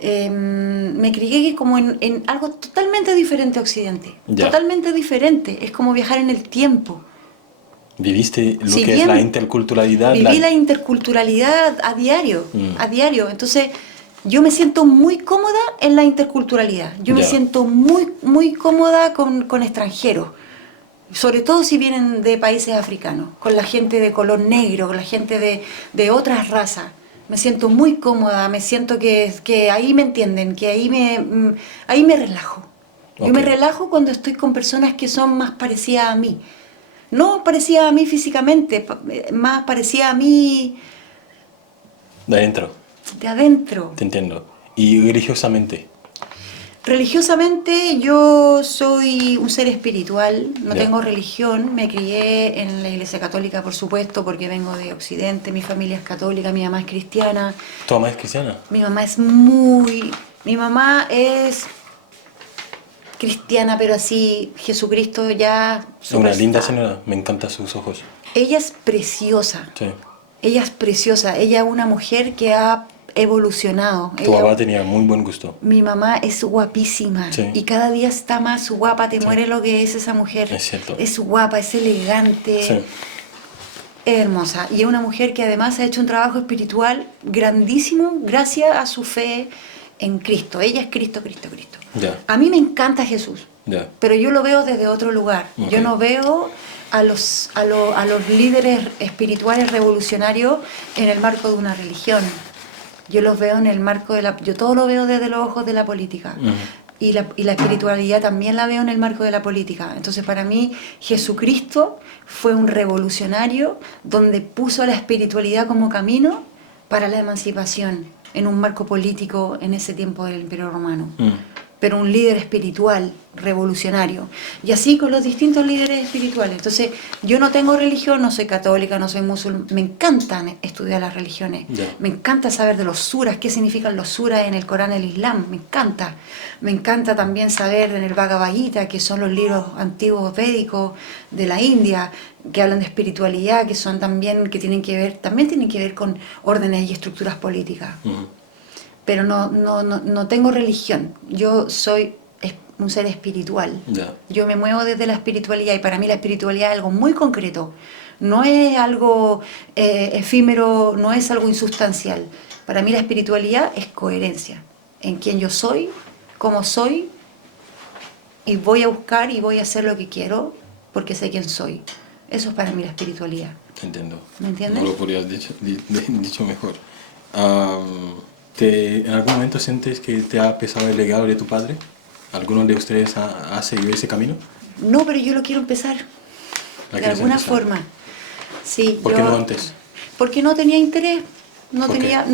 me crié como en algo totalmente diferente a Occidente, Ya. totalmente diferente, es como viajar en el tiempo. ¿Viviste lo Si que es bien la interculturalidad? viví la interculturalidad a diario. Entonces, yo me siento muy cómoda en la interculturalidad. Yo me Ya. siento muy cómoda con extranjeros. Sobre todo si vienen de países africanos, con la gente de color negro, con la gente de otras razas. Me siento muy cómoda, me siento que ahí me entienden, que ahí me relajo. Yo me Ok. relajo cuando estoy con personas que son más parecidas a mí. No parecía a mí físicamente, más parecía a mí De adentro, de adentro. te entiendo. ¿Y religiosamente? Religiosamente yo soy un ser espiritual, no Ya. tengo religión, me crié en la Iglesia Católica, por supuesto, porque vengo de Occidente, mi familia es católica, mi mamá es cristiana, ¿Tu mamá es cristiana? mi mamá es cristiana, pero así, Jesucristo ya Una linda superstar. señora, me encantan sus ojos. Ella es preciosa. Sí. Ella es preciosa, ella es una mujer que ha evolucionado. Tu Ella- mamá tenía muy buen gusto. Mi mamá es guapísima Sí. y cada día está más guapa, te Sí. muere lo que es esa mujer. Es cierto. Es guapa, es elegante, Sí. es hermosa. Y es una mujer que además ha hecho un trabajo espiritual grandísimo gracias a su fe en Cristo. Ella es Cristo, Cristo, Cristo. Ya. A mí me encanta Jesús, Ya. pero yo lo veo desde otro lugar. Ok. Yo no veo a los líderes espirituales revolucionarios en el marco de una religión. Yo los veo en el marco yo todo lo veo desde los ojos de la política. Ujú. Y la espiritualidad también la veo en el marco de la política. Entonces, para mí, Jesucristo fue un revolucionario donde puso la espiritualidad como camino para la emancipación en un marco político en ese tiempo del Imperio Romano. Pero un líder espiritual, revolucionario. Y así con los distintos líderes espirituales. Entonces, yo no tengo religión, no soy católica, no soy musulmana. Me encantan estudiar las religiones. Ya. Me encanta saber de los suras, qué significan los suras en el Corán, el Islam. Me encanta. Me encanta también saber en el Bhagavad Gita, que son los libros antiguos védicos de la India, que hablan de espiritualidad, que son también, también tienen que ver con órdenes y estructuras políticas. Ujú. Pero no tengo religión. Yo soy un ser espiritual. Ya. Yo me muevo desde la espiritualidad y para mí la espiritualidad es algo muy concreto. No es algo efímero, no es algo insustancial. Para mí la espiritualidad es coherencia en quién yo soy, cómo soy, y voy a buscar y voy a hacer lo que quiero porque sé quién soy. Eso es para mí la espiritualidad. Entiendo. ¿Me entiendes? No lo podría haber dicho mejor. ¿En algún momento sientes que te ha pesado el legado de tu padre? ¿Alguno de ustedes ha seguido ese camino? No, pero yo lo quiero empezar. ¿La De quieres alguna empezar? forma. Sí, ¿Por qué no antes? Porque no tenía interés. No ¿Por qué? tenía,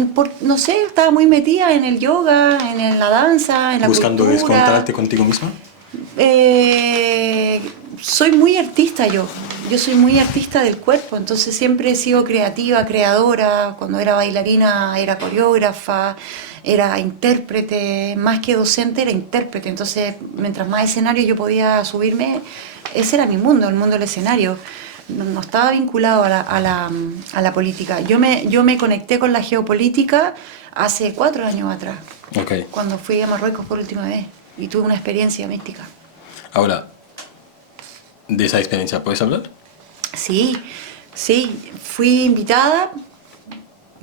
no sé, estaba muy metida en el yoga, en la danza, en la ¿Buscando cultura. descontrarte contigo misma? Soy muy artista yo soy muy artista del cuerpo, entonces siempre he sido creativa, creadora. Cuando era bailarina era coreógrafa, era intérprete, más que docente era intérprete. Entonces mientras más escenario yo podía subirme, ese era mi mundo, el mundo del escenario. No estaba vinculado a la política. Yo me conecté con la geopolítica hace 4 años atrás. Ok. cuando fui a Marruecos por última vez y tuve una experiencia mística. Ahora, ¿de esa experiencia puedes hablar? Sí, sí, fui invitada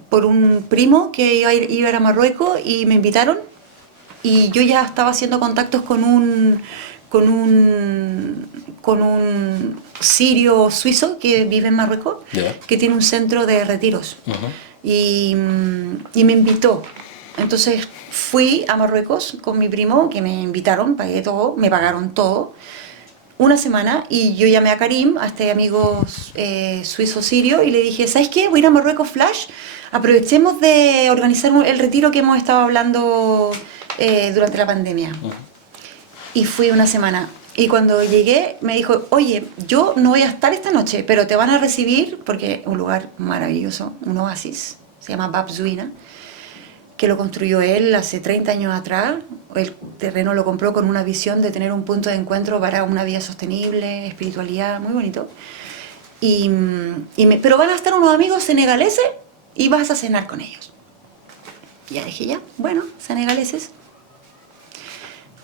por un primo que iba a ir a Marruecos y me invitaron y yo ya estaba haciendo contactos con un sirio suizo que vive en Marruecos, Ya. que tiene un centro de retiros Ujú. y me invitó. Entonces fui a Marruecos con mi primo, que me invitaron, pagué todo, me pagaron todo, una semana, y yo llamé a Karim, a este amigo suizo-sirio, y le dije, ¿sabes qué? Voy a ir a Marruecos Flash, aprovechemos de organizar el retiro que hemos estado hablando durante la pandemia. Ujú. Y fui una semana. Y cuando llegué me dijo, oye, yo no voy a estar esta noche, pero te van a recibir, porque es un lugar maravilloso, un oasis, se llama Bab Zuina, que lo construyó él hace 30 años atrás. El terreno lo compró con una visión de tener un punto de encuentro para una vida sostenible, espiritualidad, muy bonito. Pero van a estar unos amigos senegaleses y vas a cenar con ellos. Ya dije, ya, bueno, senegaleses.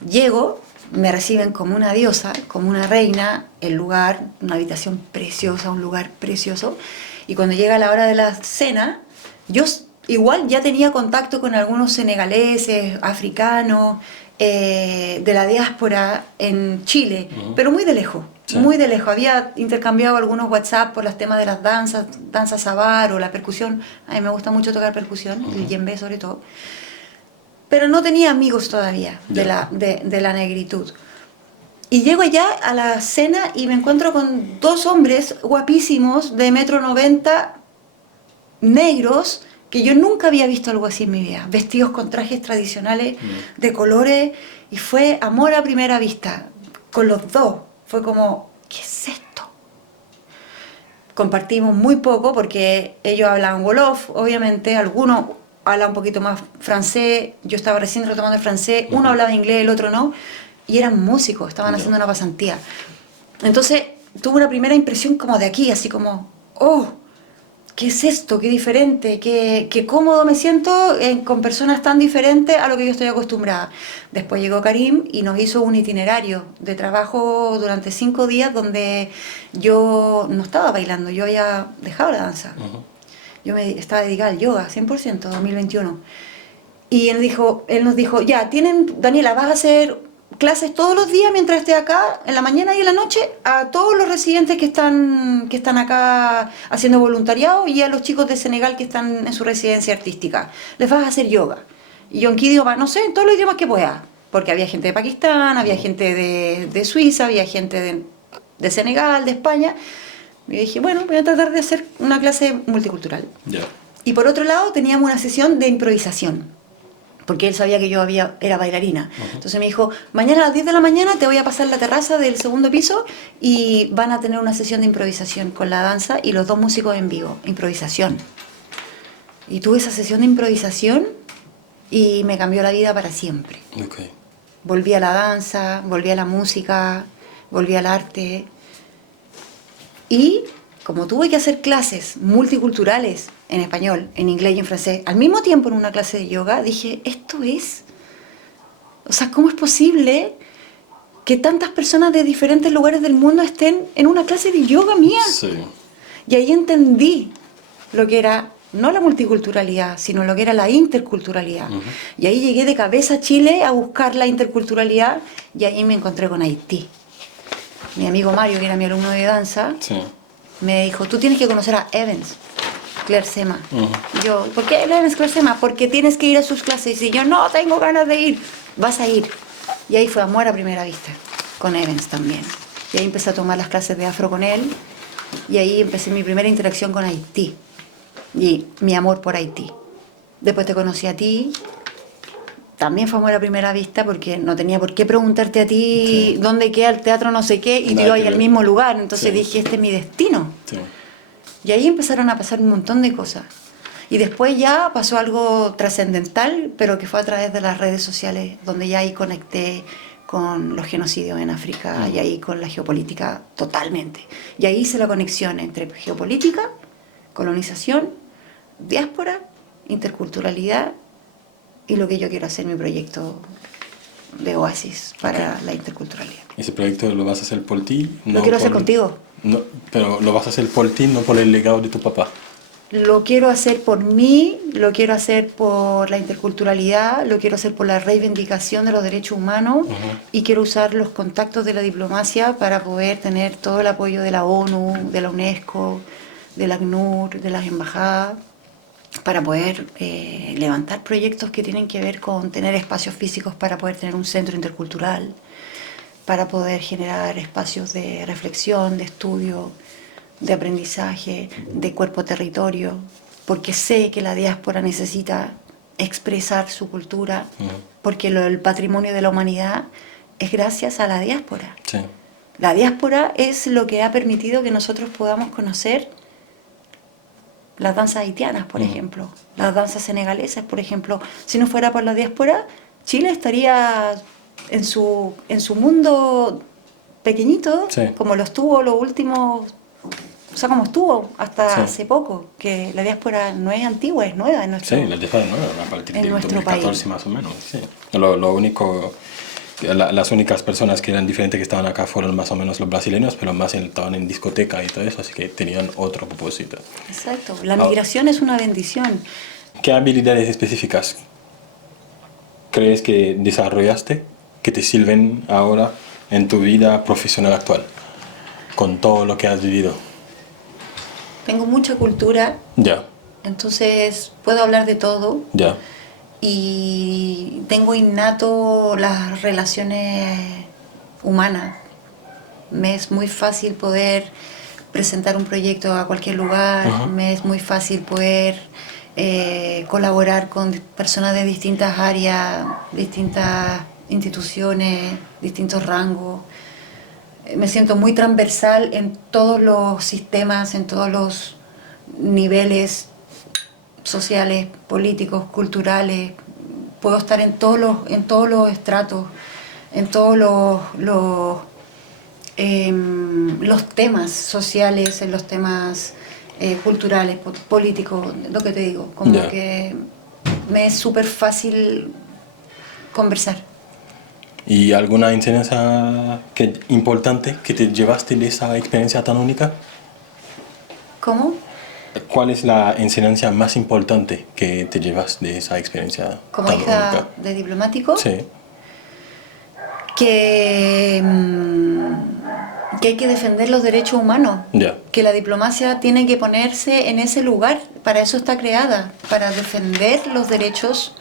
Llego, me reciben como una diosa, como una reina, el lugar, una habitación preciosa, un lugar precioso. Y cuando llega la hora de la cena, yo igual ya tenía contacto con algunos senegaleses, africanos, de la diáspora en Chile, pero muy de lejos, Sí. muy de lejos. Había intercambiado algunos WhatsApp por los temas de las danzas, danza sabar o la percusión. A mí me gusta mucho tocar percusión, el djembe sobre todo. Pero no tenía amigos todavía Ya. de la negritud. Y llego allá a la cena y me encuentro con dos hombres guapísimos de 1,90 m, negros, que yo nunca había visto algo así en mi vida, vestidos con trajes tradicionales de colores, y fue amor a primera vista, con los dos. Fue como, ¿qué es esto? Compartimos muy poco porque ellos hablaban wolof, obviamente, algunos hablaban un poquito más francés, yo estaba recién retomando el francés, uno hablaba inglés, el otro no, y eran músicos, estaban Ya. haciendo una pasantía. Entonces tuve una primera impresión como de aquí, así como, oh, ¿qué es esto? ¿Qué diferente? ¿Qué cómodo me siento con personas tan diferentes a lo que yo estoy acostumbrada? Después llegó Karim y nos hizo un itinerario de trabajo durante 5 días donde yo no estaba bailando, yo había dejado la danza. Ujú. Yo me estaba dedicada al yoga, 100%, 2021. Y él nos dijo, ya, Daniela, vas a hacer clases todos los días mientras esté acá, en la mañana y en la noche, a todos los residentes que están acá haciendo voluntariado y a los chicos de Senegal que están en su residencia artística. Les vas a hacer yoga. Y yo en qué idioma, no sé, en todos los idiomas que pueda. Porque había gente de Pakistán, había gente de Suiza, había gente de Senegal, de España. Y dije, bueno, voy a tratar de hacer una clase multicultural. Ya. Y por otro lado teníamos una sesión de improvisación, porque él sabía que yo era bailarina. Entonces me dijo, mañana a las 10 de la mañana te voy a pasar la terraza del segundo piso y van a tener una sesión de improvisación con la danza y los dos músicos en vivo, improvisación. Y tuve esa sesión de improvisación y me cambió la vida para siempre. Ok. Volví a la danza, volví a la música, volví al arte. Y como tuve que hacer clases multiculturales en español, en inglés y en francés, al mismo tiempo en una clase de yoga, dije, esto es... O sea, ¿cómo es posible que tantas personas de diferentes lugares del mundo estén en una clase de yoga mía? Sí. Y ahí entendí lo que era, no la multiculturalidad, sino lo que era la interculturalidad. Y ahí llegué de cabeza a Chile a buscar la interculturalidad y ahí me encontré con Haití. Mi amigo Mario, que era mi alumno de danza, Sí. me dijo, tú tienes que conocer a Evans Clersema. Ujú. Y yo, ¿por qué Evans Clersema? Porque tienes que ir a sus clases. Y yo, no, tengo ganas de ir. Vas a ir. Y ahí fue amor a primera vista, con Evans también. Y ahí empecé a tomar las clases de afro con él. Y ahí empecé mi primera interacción con Haití. Y mi amor por Haití. Después te conocí a ti. También fue amor a primera vista porque no tenía por qué preguntarte a ti Sí. dónde queda el teatro no sé qué y Nada tiró que ahí al ver. mismo lugar. Entonces Sí. dije, este es mi destino. Sí. Y ahí empezaron a pasar un montón de cosas. Y después ya pasó algo trascendental, pero que fue a través de las redes sociales, donde ya ahí conecté con los genocidios en África y ahí con la geopolítica totalmente. Y ahí hice la conexión entre geopolítica, colonización, diáspora, interculturalidad y lo que yo quiero hacer, mi proyecto de Oasis para la interculturalidad. ¿Ese proyecto lo vas a hacer por ti? Lo quiero hacer contigo. No, pero lo vas a hacer por ti, no por el legado de tu papá. Lo quiero hacer por mí, lo quiero hacer por la interculturalidad, lo quiero hacer por la reivindicación de los derechos humanos y quiero usar los contactos de la diplomacia para poder tener todo el apoyo de la ONU, de la UNESCO, de la ACNUR, de las embajadas, para poder levantar proyectos que tienen que ver con tener espacios físicos para poder tener un centro intercultural, para poder generar espacios de reflexión, de estudio, de aprendizaje, de cuerpo-territorio, porque sé que la diáspora necesita expresar su cultura, porque el patrimonio de la humanidad es gracias a la diáspora. Sí. La diáspora es lo que ha permitido que nosotros podamos conocer las danzas haitianas, por ejemplo, las danzas senegalesas, por ejemplo. Si no fuera por la diáspora, Chile estaría en su mundo pequeñito, sí, como lo estuvo los últimos, o sea, como estuvo hasta sí, hace poco, que la diáspora no es antigua, es nueva en nuestro, sí, la diáspora es nueva, a partir en de nuestro 2014 país. más o menos. Sí. Lo único, las únicas personas que eran diferentes que estaban acá fueron más o menos los brasileños, pero más estaban en discoteca y todo eso, así que tenían otro propósito. Exacto, la migración es una bendición. ¿Qué habilidades específicas crees que desarrollaste que te sirven ahora en tu vida profesional actual, con todo lo que has vivido? Tengo mucha cultura, Ya, entonces puedo hablar de todo ya, y tengo innato las relaciones humanas. Me es muy fácil poder presentar un proyecto a cualquier lugar, me es muy fácil poder colaborar con personas de distintas áreas, distintas instituciones, distintos rangos. Me siento muy transversal en todos los sistemas, en todos los niveles sociales, políticos, culturales. Puedo estar en todos los estratos, en todos los temas sociales, en los temas culturales, políticos, lo que te digo, como que me es súper fácil conversar. ¿Y alguna enseñanza importante que te llevaste de esa experiencia tan única? ¿Cómo? ¿Cuál es la enseñanza más importante que te llevas de esa experiencia Como tan hija única? de diplomático, Sí, que hay que defender los derechos humanos, ya, que la diplomacia tiene que ponerse en ese lugar, para eso está creada, para defender los derechos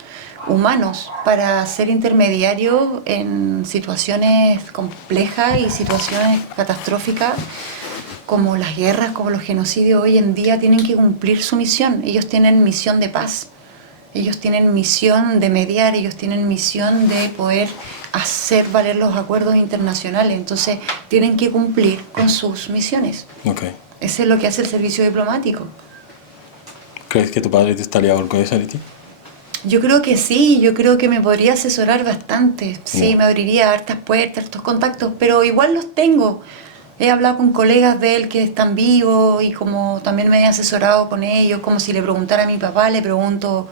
humanos, para ser intermediario en situaciones complejas y situaciones catastróficas como las guerras, como los genocidios. Hoy en día tienen que cumplir su misión. Ellos tienen misión de paz, ellos tienen misión de mediar, ellos tienen misión de poder hacer valer los acuerdos internacionales. Entonces tienen que cumplir con sus misiones. okay. Eso es lo que hace el servicio diplomático. ¿Crees que tu padre te estaría orgulloso de ti? Yo creo que sí, yo creo que me podría asesorar bastante. Sí, Ya. me abriría hartas puertas, hartos contactos, pero igual los tengo. He hablado con colegas de él que están vivos y como también me he asesorado con ellos, como si le preguntara a mi papá, le pregunto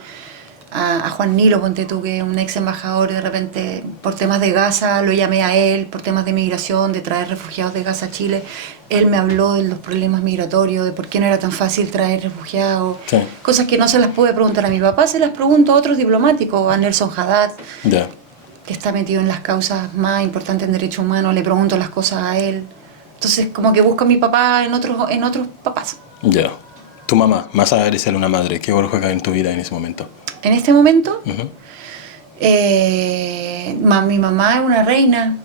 a Juan Nilo, ponte tú, que es un ex embajador, y de repente por temas de Gaza lo llamé a él, por temas de migración, de traer refugiados de Gaza a Chile. Él me habló de los problemas migratorios, de por qué no era tan fácil traer refugiados, Sí. cosas que no se las pude preguntar a mi papá, se las pregunto a otros diplomáticos, a Nelson Haddad, Ya, que está metido en las causas más importantes en derechos humanos, le pregunto las cosas a él. Entonces como que busco a mi papá en otros papás. ya. Tu mamá, más allá de ser una madre, ¿qué rol juega en tu vida en ese momento? En este momento, Ujú. mi mamá es una reina.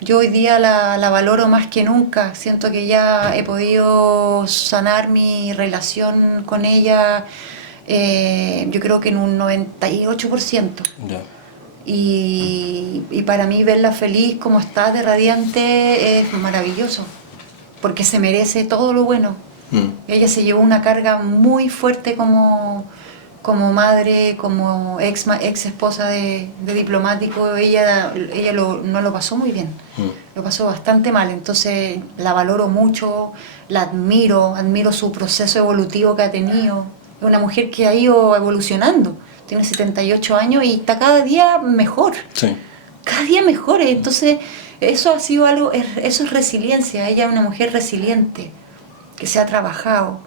Yo hoy día la valoro más que nunca. Siento que ya he podido sanar mi relación con ella, yo creo que en un 98%. Ya, Y para mí verla feliz como está, de radiante, es maravilloso, porque se merece todo lo bueno. Ella se llevó una carga muy fuerte como madre, como ex esposa de diplomático. Ella no lo pasó muy bien, lo pasó bastante mal. Entonces la valoro mucho, la admiro su proceso evolutivo que ha tenido. Es una mujer que ha ido evolucionando. tiene 78 años y está cada día mejor. Sí. Cada día mejor. Entonces, eso ha sido algo, eso es resiliencia. Ella es una mujer resiliente, que se ha trabajado.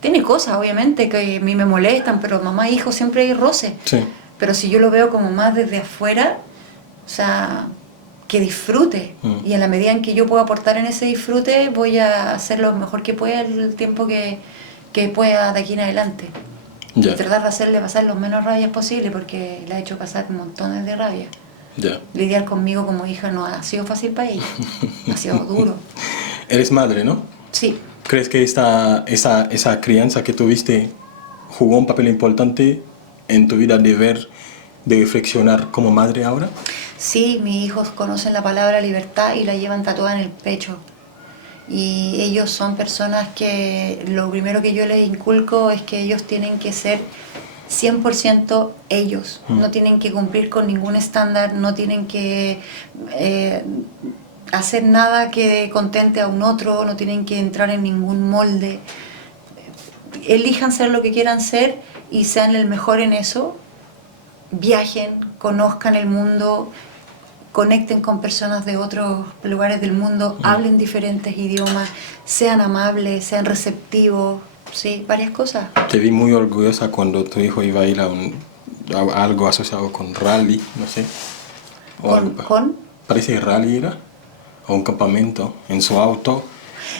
Tiene cosas, obviamente, que a mí me molestan, pero mamá e hijo siempre hay roce. Sí. Pero si yo lo veo como más desde afuera, o sea, que disfrute. Y en la medida en que yo pueda aportar en ese disfrute, voy a hacer lo mejor que pueda el tiempo que pueda de aquí en adelante. Ya. Y tratar de hacerle pasar los menos rabias posible, porque le ha hecho pasar montones de rabia. Ya. Lidiar conmigo como hija no ha sido fácil para ella. Ha sido duro. Eres madre, ¿no? Sí. ¿Crees que esa crianza que tuviste jugó un papel importante en tu vida de reflexionar como madre ahora? Sí, mis hijos conocen la palabra libertad y la llevan tatuada en el pecho. Y ellos son personas que lo primero que yo les inculco es que ellos tienen que ser 100% ellos. No tienen que cumplir con ningún estándar, no tienen que hacer nada que contente a un otro, no tienen que entrar en ningún molde. Elijan ser lo que quieran ser y sean el mejor en eso. Viajen, conozcan el mundo, conecten con personas de otros lugares del mundo, hablen diferentes idiomas, sean amables, sean receptivos, sí, varias cosas. Te vi muy orgullosa cuando tu hijo iba a ir a algo asociado con rally, no sé. ¿Con? Parece que rally era, a un campamento, en su auto,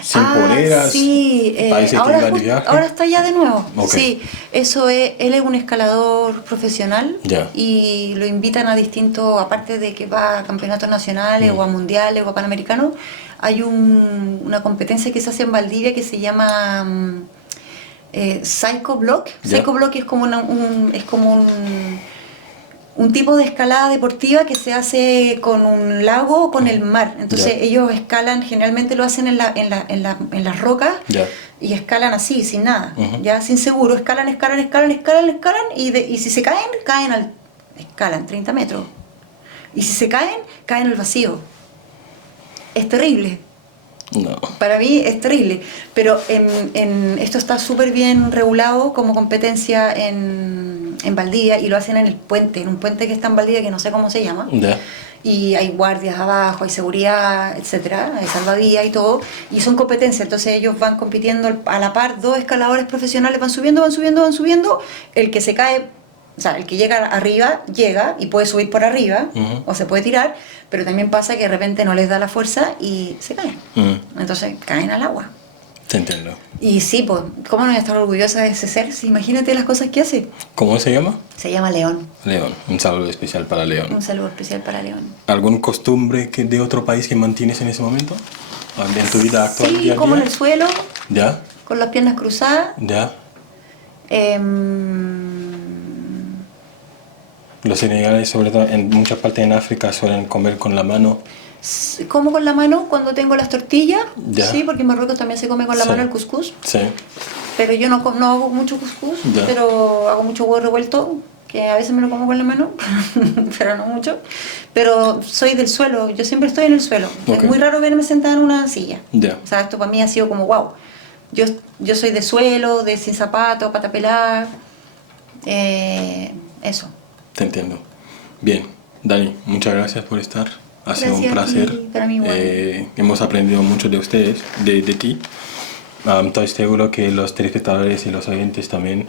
sin poleras. Sí, parece que iba de viaje. ahora está ya de nuevo. Okay. Sí, eso es, él es un escalador profesional y lo invitan a distintos, aparte de que va a campeonatos nacionales o a mundiales o a panamericanos, hay una competencia que se hace en Valdivia que se llama Psycho Block. Psycho Block es como un tipo de escalada deportiva que se hace con un lago o con el mar. Entonces ellos escalan, generalmente lo hacen en las rocas y escalan así, sin nada, ya sin seguro, escalan y si se caen, escalan 30 metros. Y si se caen al vacío. Es terrible. No. Para mí es terrible, pero esto está súper bien regulado como competencia en Valdivia y lo hacen en un puente que está en Valdivia que no sé cómo se llama. Y hay guardias abajo, hay seguridad, etcétera, hay salvavidas y todo, y son competencias, entonces ellos van compitiendo a la par, dos escaladores profesionales van subiendo, el que se cae, o sea, el que llega arriba, llega y puede subir por arriba, o se puede tirar, pero también pasa que de repente no les da la fuerza y se caen. Entonces caen al agua. Te entiendo. Y sí, pues, ¿cómo no voy a estar orgullosa de ese ser? Sí, imagínate las cosas que hace. ¿Cómo se llama? Se llama León. León. Un saludo especial para León. Un saludo especial para León. ¿Algún costumbre de otro país que mantienes en ese momento? ¿En tu vida actual? Sí, como en el suelo. ¿Ya? Con las piernas cruzadas. ¿Ya? Los senegaleses, sobre todo en muchas partes en África, suelen comer con la mano. Como con la mano cuando tengo las tortillas, ya. Sí, porque en Marruecos también se come con la mano el cuscús. Sí. Pero yo no hago mucho cuscús, pero hago mucho huevo revuelto, que a veces me lo como con la mano, pero no mucho. Pero soy del suelo, yo siempre estoy en el suelo. Es muy raro verme sentada en una silla. O sea, esto para mí ha sido como wow. Yo soy de suelo, de sin zapatos, pata pelada. Eso. Te entiendo. Bien, Dani, muchas gracias por estar. Ha sido un placer. Para mí igual. Hemos aprendido mucho de ustedes, de ti. Estoy seguro que los telespectadores y los oyentes también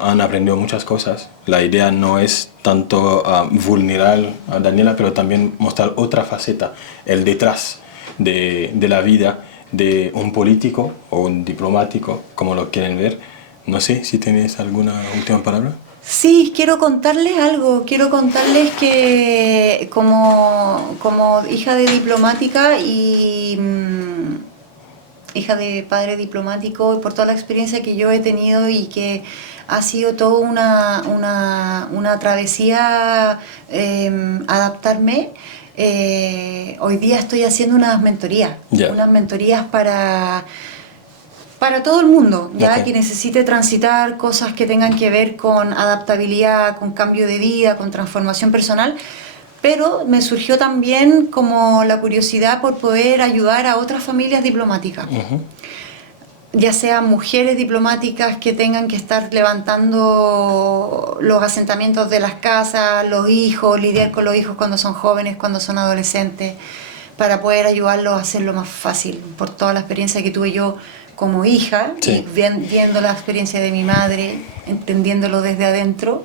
han aprendido muchas cosas. La idea no es tanto vulnerar a Daniela, pero también mostrar otra faceta, el detrás de la vida de un político o un diplomático, como lo quieren ver. No sé si tienes alguna última palabra. Sí, quiero contarles algo. Quiero contarles que como hija de diplomática y hija de padre diplomático, y por toda la experiencia que yo he tenido y que ha sido toda una travesía adaptarme, hoy día estoy haciendo unas mentorías, para todo el mundo, que necesite transitar cosas que tengan que ver con adaptabilidad, con cambio de vida, con transformación personal, pero me surgió también como la curiosidad por poder ayudar a otras familias diplomáticas. ya sean mujeres diplomáticas que tengan que estar levantando los asentamientos de las casas, los hijos, lidiar con los hijos cuando son jóvenes, cuando son adolescentes, para poder ayudarlos a hacerlo más fácil, por toda la experiencia que tuve yo como hija, Sí. y viendo la experiencia de mi madre, entendiéndolo desde adentro,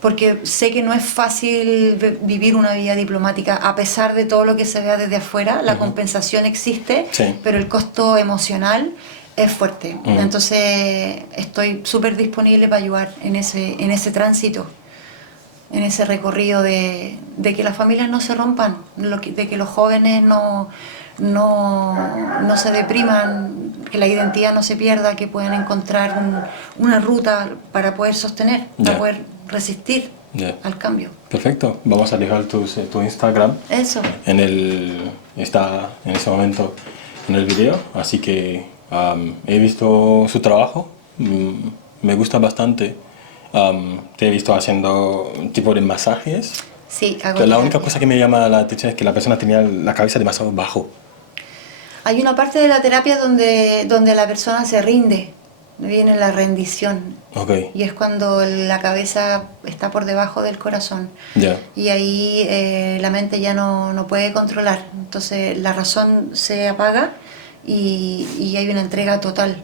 porque sé que no es fácil vivir una vida diplomática, a pesar de todo lo que se vea desde afuera, la compensación existe, Sí. pero el costo emocional es fuerte. Entonces estoy súper disponible para ayudar en ese tránsito, en ese recorrido de que las familias no se rompan, de que los jóvenes no se depriman, que la identidad no se pierda, que puedan encontrar una ruta para poder sostener, para Ya. poder resistir al cambio. Perfecto. Vamos a dejar tu Instagram. Eso. Está en ese momento en el video, así que he visto su trabajo, me gusta bastante. Te he visto haciendo un tipo de masajes. Sí, hago Pero la única terapia. cosa que me llama la atención es que la persona tenía la cabeza demasiado bajo. Hay una parte de la terapia donde la persona se rinde, viene la rendición, Ok, y es cuando la cabeza está por debajo del corazón. ya. Y ahí la mente ya no puede controlar, entonces la razón se apaga y hay una entrega total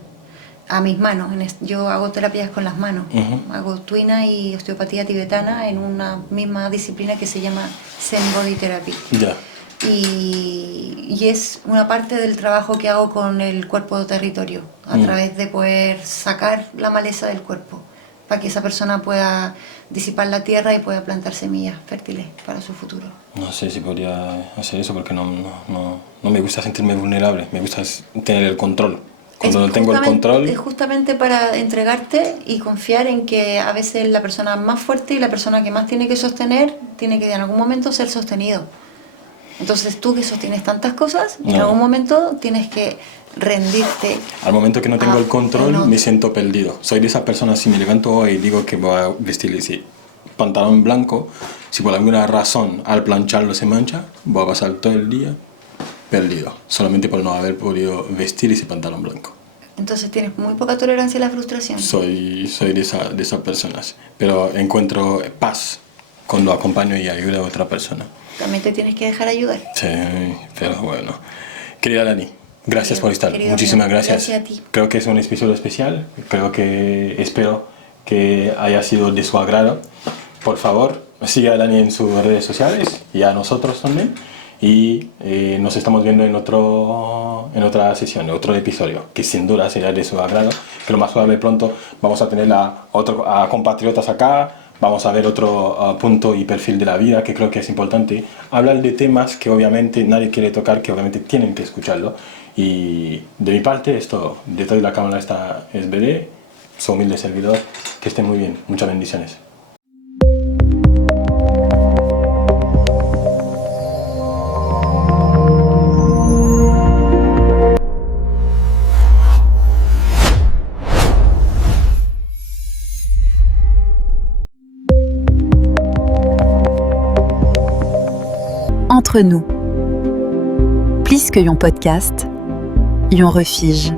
a mis manos. Yo hago terapias con las manos, hago tuina y osteopatía tibetana en una misma disciplina que se llama Zen Body Therapy. Ya. Y es una parte del trabajo que hago con el cuerpo de territorio, a través de poder sacar la maleza del cuerpo, para que esa persona pueda disipar la tierra y pueda plantar semillas fértiles para su futuro. No sé si podría hacer eso porque no me gusta sentirme vulnerable, me gusta tener el control. Cuando no tengo el control... Es justamente para entregarte y confiar en que a veces la persona más fuerte y la persona que más tiene que sostener tiene que en algún momento ser sostenido. Entonces tú que sostienes tantas cosas, en algún momento tienes que rendirte. Al momento que no tengo el control, no. me siento perdido. Soy de esas personas, si me levanto hoy y digo que voy a vestir pantalón blanco, si por alguna razón al plancharlo se mancha, voy a pasar todo el día perdido, solamente por no haber podido vestir ese pantalón blanco. Entonces tienes muy poca tolerancia a la frustración. Soy de esas personas, pero encuentro paz cuando acompaño y ayudo a otra persona. También te tienes que dejar ayudar. Sí, pero bueno. Querida Dani, gracias por estar. Querido Muchísimas amigo, gracias. gracias a ti. Creo que es un episodio especial. Espero que haya sido de su agrado. Por favor, siga a Dani en sus redes sociales y a nosotros también. Y nos estamos viendo en otra sesión, en otro episodio, que sin duda será de su agrado. Que lo más probable pronto vamos a tener a compatriotas acá. Vamos a ver otro punto y perfil de la vida, que creo que es importante. Hablar de temas que obviamente nadie quiere tocar, que obviamente tienen que escucharlo. Y de mi parte, esto, detrás de la cámara está SBD, su humilde servidor. Que estén muy bien. Muchas bendiciones. Entre nous. Plus que yon podcast, yon refuge.